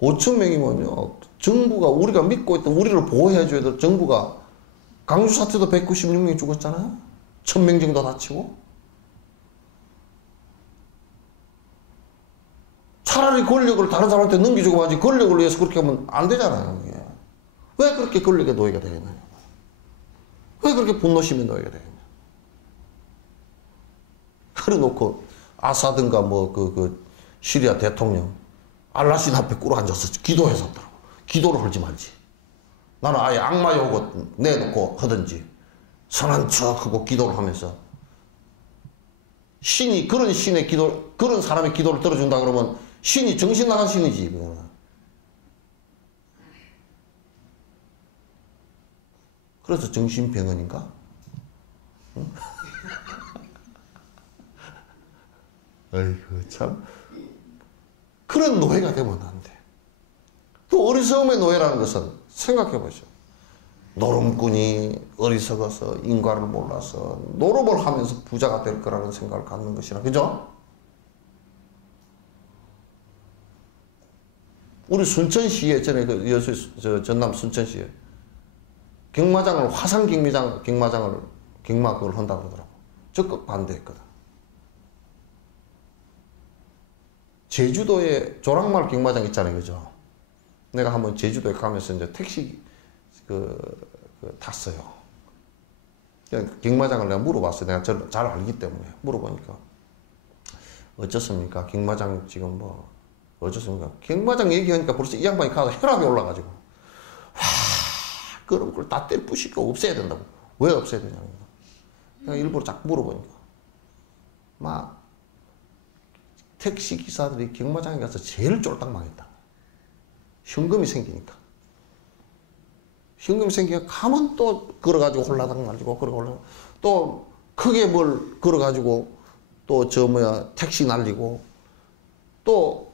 (5천 명이면요) 정부가 우리가 믿고 있던 우리를 보호해줘야 될 정부가 강주 사태도 196명이 죽었잖아요. 1,000명 정도 다치고. 차라리 권력을 다른 사람한테 넘겨주고 하지 권력을 위해서 그렇게 하면 안 되잖아요. 이게. 왜 그렇게 권력의 노예가 되겠나요? 왜 그렇게 분노심의 노예가 되겠냐? 그래놓고 아사든가 시리아 대통령 알라신 앞에 꿇어 앉아서 기도했었더라고. 기도를 하지 말지. 나는 아예 악마의 호고 내놓고 하든지 선한 척하고 기도를 하면서 신이 그런 신의 기도 그런 사람의 기도를 들어준다 그러면 신이 정신 나간 신이지. 그거는. 그래서 정신병원인가? 응? 아이고 참 그런 노예가 되면 안 돼. 그 어리석음의 노예라는 것은 생각해보죠. 노름꾼이 어리석어서 인과를 몰라서 노름을 하면서 부자가 될 거라는 생각을 갖는 것이라. 그죠? 우리 순천시에 전에 전남 순천시에 경마장을 화상 경마장을 그걸 한다고 그러더라고. 적극 반대했거든. 제주도에 조랑말 경마장 있잖아요, 그죠? 내가 한번 제주도에 가면서 이제 택시 탔어요. 경마장을 내가 물어봤어요. 내가 잘 알기 때문에 물어보니까 어쩌습니까? 경마장 지금 어쩌습니까? 경마장 얘기하니까 벌써 이 양반이 가서 혈압이 올라가지고 그런 걸 다 때려 부시고 없애야 된다고. 왜 없애야 되냐고. 그냥 일부러 자꾸 물어보니까 막 택시 기사들이 경마장에 가서 제일 쫄딱 망했다. 현금이 생기니까. 현금이 생기니까 가면 또 걸어가지고 홀라당 말고 걸어가지고 또 크게 뭘 걸어가지고 또 택시 날리고 또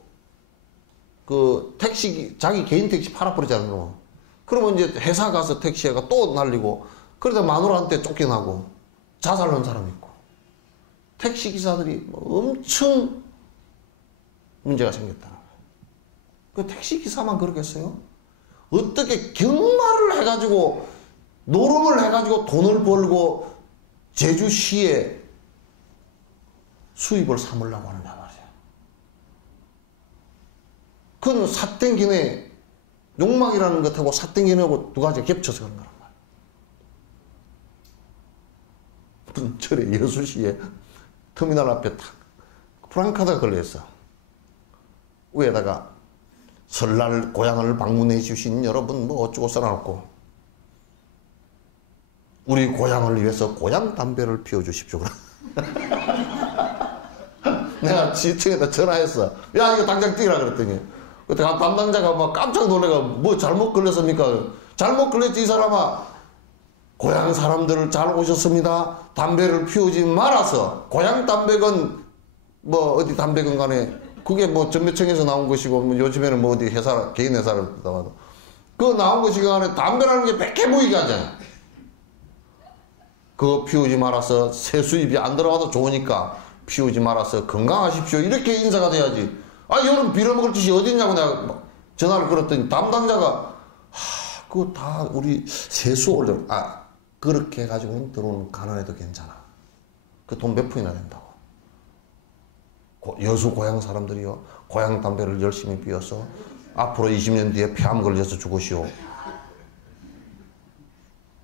그 택시 자기 개인 택시 팔아버리잖아요. 그러면 이제 회사 가서 택시가 또 날리고 그러다 마누라한테 쫓겨나고 자살한 사람이 있고 택시 기사들이 엄청 문제가 생겼다. 그 택시 기사만 그러겠어요? 어떻게 경마를 해가지고 노름을 해가지고 돈을 벌고 제주시에 수입을 삼으려고 하느냐 말이야. 그건 삿땡기네 욕망이라는 것하고 삿땡기네하고 두 가지가 겹쳐서 그런 거란 말이야. 무슨 절에 여수시에 터미널 앞에 탁 프랑카드가 걸려있어. 위에다가 설날 고향을 방문해 주신 여러분 어쩌고 써놔놓고 우리 고향을 위해서 고향 담배를 피워주십시오. 내가 지청에다 전화했어. 야 이거 당장 뛰라 그랬더니 그때 담당자가 막 깜짝 놀래가 뭐 잘못 걸렸습니까? 잘못 걸렸지 이 사람아. 고향 사람들을 잘 오셨습니다. 담배를 피우지 말아서 고향 담배건 어디 담배건 간에 그게 전매청에서 나온 것이고 요즘에는 어디 회사 개인 회사를 나와도 그거 나온 것이 간에 담배라는 게 백해 보이게 하잖아. 그거 피우지 말아서 새 수입이 안 들어와도 좋으니까 피우지 말아서 건강하십시오. 이렇게 인사가 돼야지. 아 여름 빌어먹을 짓이 어딨냐고 내가 전화를 걸었더니 담당자가 그거 다 우리 세수 올려. 그렇게 해가지고는 들어오는 가난해도 괜찮아. 그 돈 몇 푼이나 된다고. 여수 고향 사람들이요. 고향 담배를 열심히 피워서 앞으로 20년 뒤에 폐암 걸려서 죽으시오.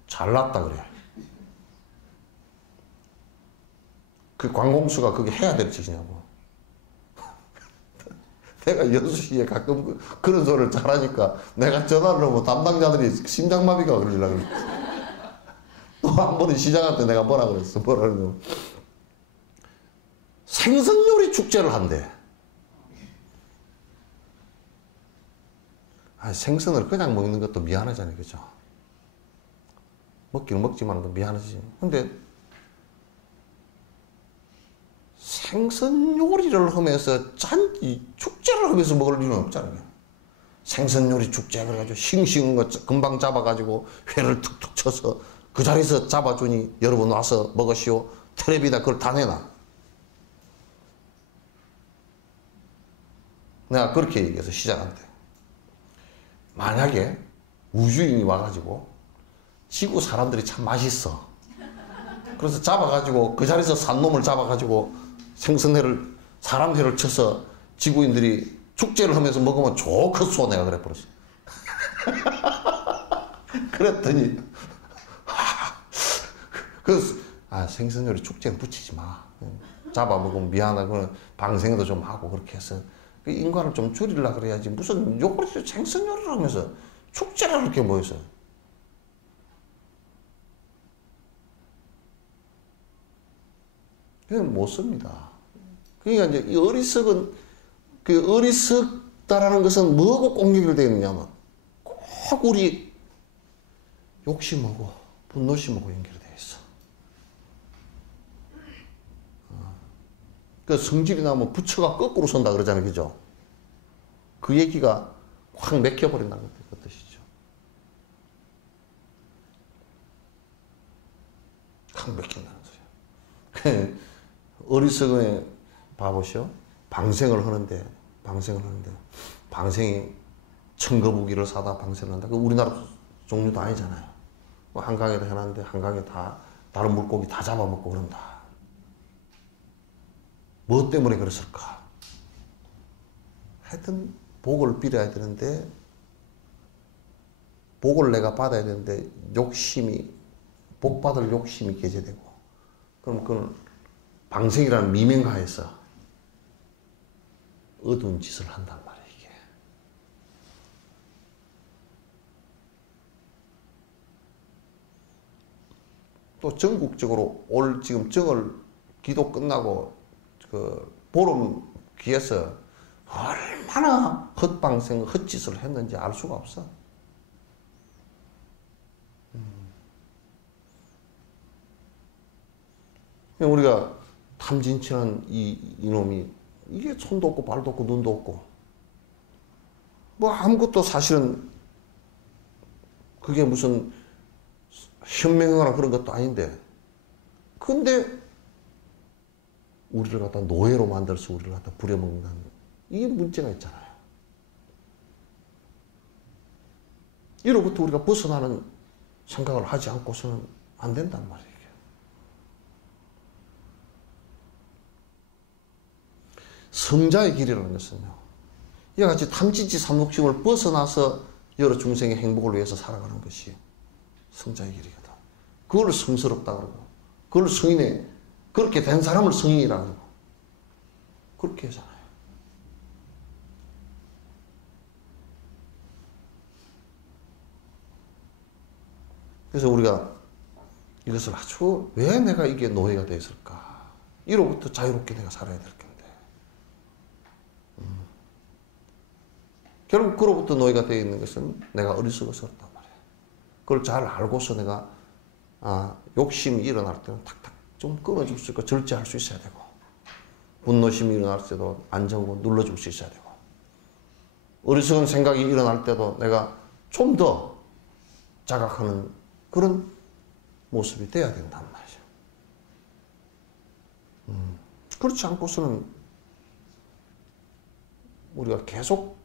잘났다 그래. 그 관공수가 그게 해야 될 짓이냐고. 내가 여수시에 가끔 그런 소리를 잘하니까 내가 전화를 하면 담당자들이 심장마비가 걸리려고 그랬어. 또 한 번은 시장한테 내가 뭐라 그랬어. 뭐라 그러냐면 생선요리 축제를 한대. 생선을 그냥 먹는 것도 미안하잖아요. 그죠? 먹기는 먹지만 미안하지. 근데 생선 요리를 하면서 잔디 축제를 하면서 먹을 일은 없잖아요. 생선 요리 축제 그래가지고 싱싱한 거 금방 잡아가지고 회를 툭툭 쳐서 그 자리에서 잡아주니 여러분 와서 먹으시오. 텔레비다 그걸 다 내놔. 내가 그렇게 얘기해서 시작한대. 만약에 우주인이 와가지고 지구 사람들이 참 맛있어. 그래서 잡아가지고 그 자리에서 산 놈을 잡아가지고 생선회를 사람 회를 쳐서 지구인들이 축제를 하면서 먹으면 좋겠소. 내가 그래 버렸어. 그랬더니 그래서 생선요리 축제는 붙이지 마. 잡아먹으면 미안하고 방생도 좀 하고 그렇게 해서 인간을 좀 줄이려고 그래야지. 무슨 요리 생선요리를 하면서 축제를 그렇게 모여서. 그건 못 씁니다. 그러니까 이제 이 어리석은, 그 어리석다라는 것은 뭐하고 꼭 연결되어 있느냐면 꼭 우리 욕심하고 분노심하고 연결되어 있어. 그 성질이 나면 부처가 거꾸로 선다 그러잖아요. 그죠? 그 얘기가 확 맥혀버린다는 그 뜻이죠. 확 맥힌다는 소리야. 어리석은 봐보시오. 방생을 하는데 방생이 청거부기를 사다 방생을 한다. 그 우리나라 종류도 아니잖아요. 뭐 한강에다 해놨는데 한강에 다 다른 물고기 다 잡아먹고 그런다. 뭐 때문에 그랬을까? 하여튼 복을 빌어야 되는데 복을 내가 받아야 되는데 복 받을 욕심이 개재되고 그럼 그건 방생이라는 미명하에서 어두운 짓을 한단 말이에요, 이게. 또 전국적으로 지금 정월 기도 끝나고 그 보름 귀에서 얼마나 헛방생, 헛짓을 했는지 알 수가 없어. 우리가 탐진치는 이놈이 이게 손도 없고 발도 없고 눈도 없고 뭐 아무것도 사실은 그게 무슨 현명하거나 그런 것도 아닌데 근데 우리를 갖다 노예로 만들어서 우리를 갖다 부려먹는다는 이게 문제가 있잖아요. 이로부터 우리가 벗어나는 생각을 하지 않고서는 안 된단 말이에요. 성자의 길이라는 것은요, 이와 같이 탐진치 삼독심을 벗어나서 여러 중생의 행복을 위해서 살아가는 것이 성자의 길이거든. 그걸 성스럽다 그러고, 그걸 그렇게 된 사람을 성인이라고 그러고, 그렇게 하잖아요. 그래서 우리가 이것을 아주 왜 내가 이게 노예가 되었을까? 이로부터 자유롭게 내가 살아야 될 건데. 결국 그로부터 노예가 되어 있는 것은 내가 어리석어서 그렇단 말이에요. 그걸 잘 알고서 내가 욕심이 일어날 때는 탁탁 좀 끊어줄 수 있고 절제할 수 있어야 되고 분노심이 일어날 때도 안정하고 눌러줄 수 있어야 되고 어리석은 생각이 일어날 때도 내가 좀 더 자각하는 그런 모습이 돼야 된단 말이죠. 그렇지 않고서는 우리가 계속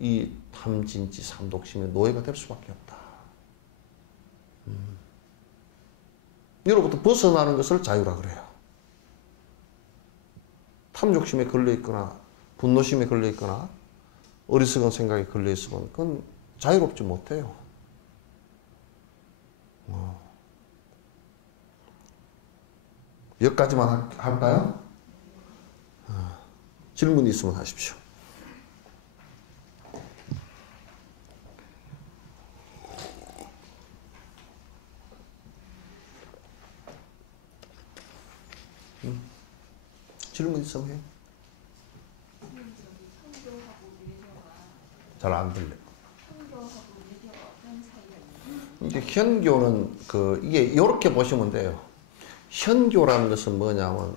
이 탐진치 삼독심의 노예가 될 수밖에 없다. 이로부터 벗어나는 것을 자유라 그래요. 탐욕심에 걸려 있거나 분노심에 걸려 있거나 어리석은 생각에 걸려 있으면 그건 자유롭지 못해요. 여기까지만 할까요? 질문이 있으면 하십시오. 질문 있으면 해요. 잘 안 들려. 이게 현교는 이게 이렇게 보시면 돼요. 현교라는 것은 뭐냐면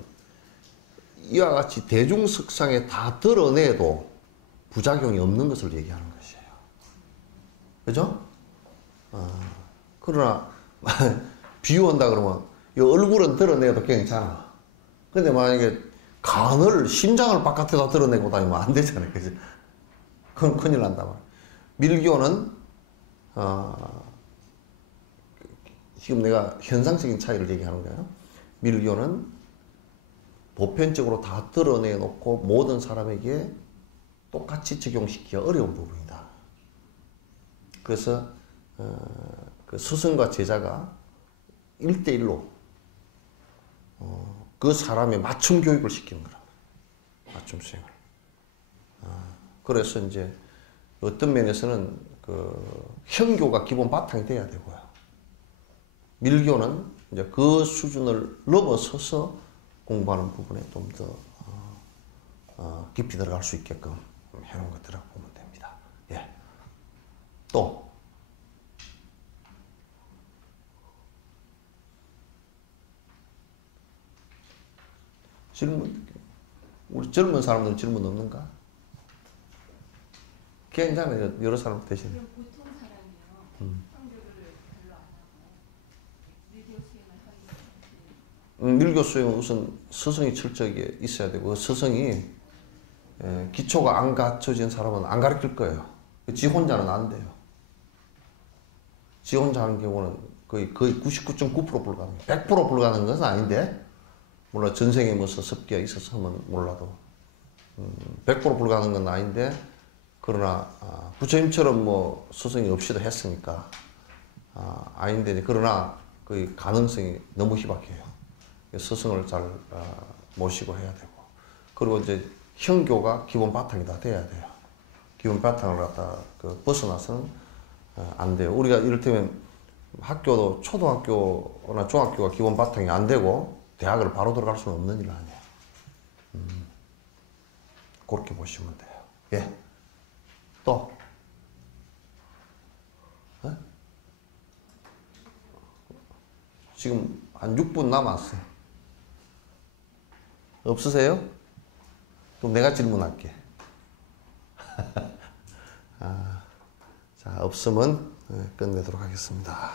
이와 같이 대중석상에 다 드러내도 부작용이 없는 것을 얘기하는 것이에요. 그죠? 그러나 비유한다 그러면 이 얼굴은 드러내도 괜찮아. 근데 만약에 간을, 심장을 바깥에다 드러내고 다니면 안 되잖아요. 그죠? 그건 큰일 난다 말이야. 밀교는 지금 내가 현상적인 차이를 얘기하는 거예요. 밀교는 보편적으로 다 드러내놓고 모든 사람에게 똑같이 적용시키기 어려운 부분이다. 그래서 그 스승과 제자가 1대1로 그 사람의 맞춤 교육을 시키는 거라. 맞춤 수행을. 그래서 이제 어떤 면에서는 그 현교가 기본 바탕이 돼야 되고요. 밀교는 이제 그 수준을 넘어서서 공부하는 부분에 좀 더 깊이 들어갈 수 있게끔 해놓은 것들이라고 보면 됩니다. 예. 또 질문, 우리 젊은 사람들은 질문 없는가? 괜찮아요. 여러 사람 대신에. 보통 사람이요. 성교를 별로 안 하고 밀교 수행을 하기 때문에. 밀교 수행은 우선 스승이 철저하게 있어야 되고 스승이 기초가 안 갖춰진 사람은 안 가르칠 거예요. 지 혼자는 안 돼요. 지 혼자 하는 경우는 거의 99.9% 불가능해요. 100% 불가능한 것은 아닌데 물론 전생에 무슨 습기가 있어서 하면 몰라도 100% 불가능한 건 아닌데 그러나 부처님처럼 뭐 스승이 없이도 했으니까 아닌데 그러나 그 가능성이 너무 희박해요. 스승을 잘 모시고 해야 되고 그리고 이제 현교가 기본 바탕이 다 돼야 돼요. 기본 바탕을 갖다 벗어나서는 안 돼요. 우리가 이를테면 학교도 초등학교나 중학교가 기본 바탕이 안 되고 대학을 바로 들어갈 수는 없는 일 아니에요. 그렇게 보시면 돼요. 예. 또 지금 한 6분 남았어요. 없으세요? 그럼 내가 질문할게. 자, 없으면 끝내도록 하겠습니다.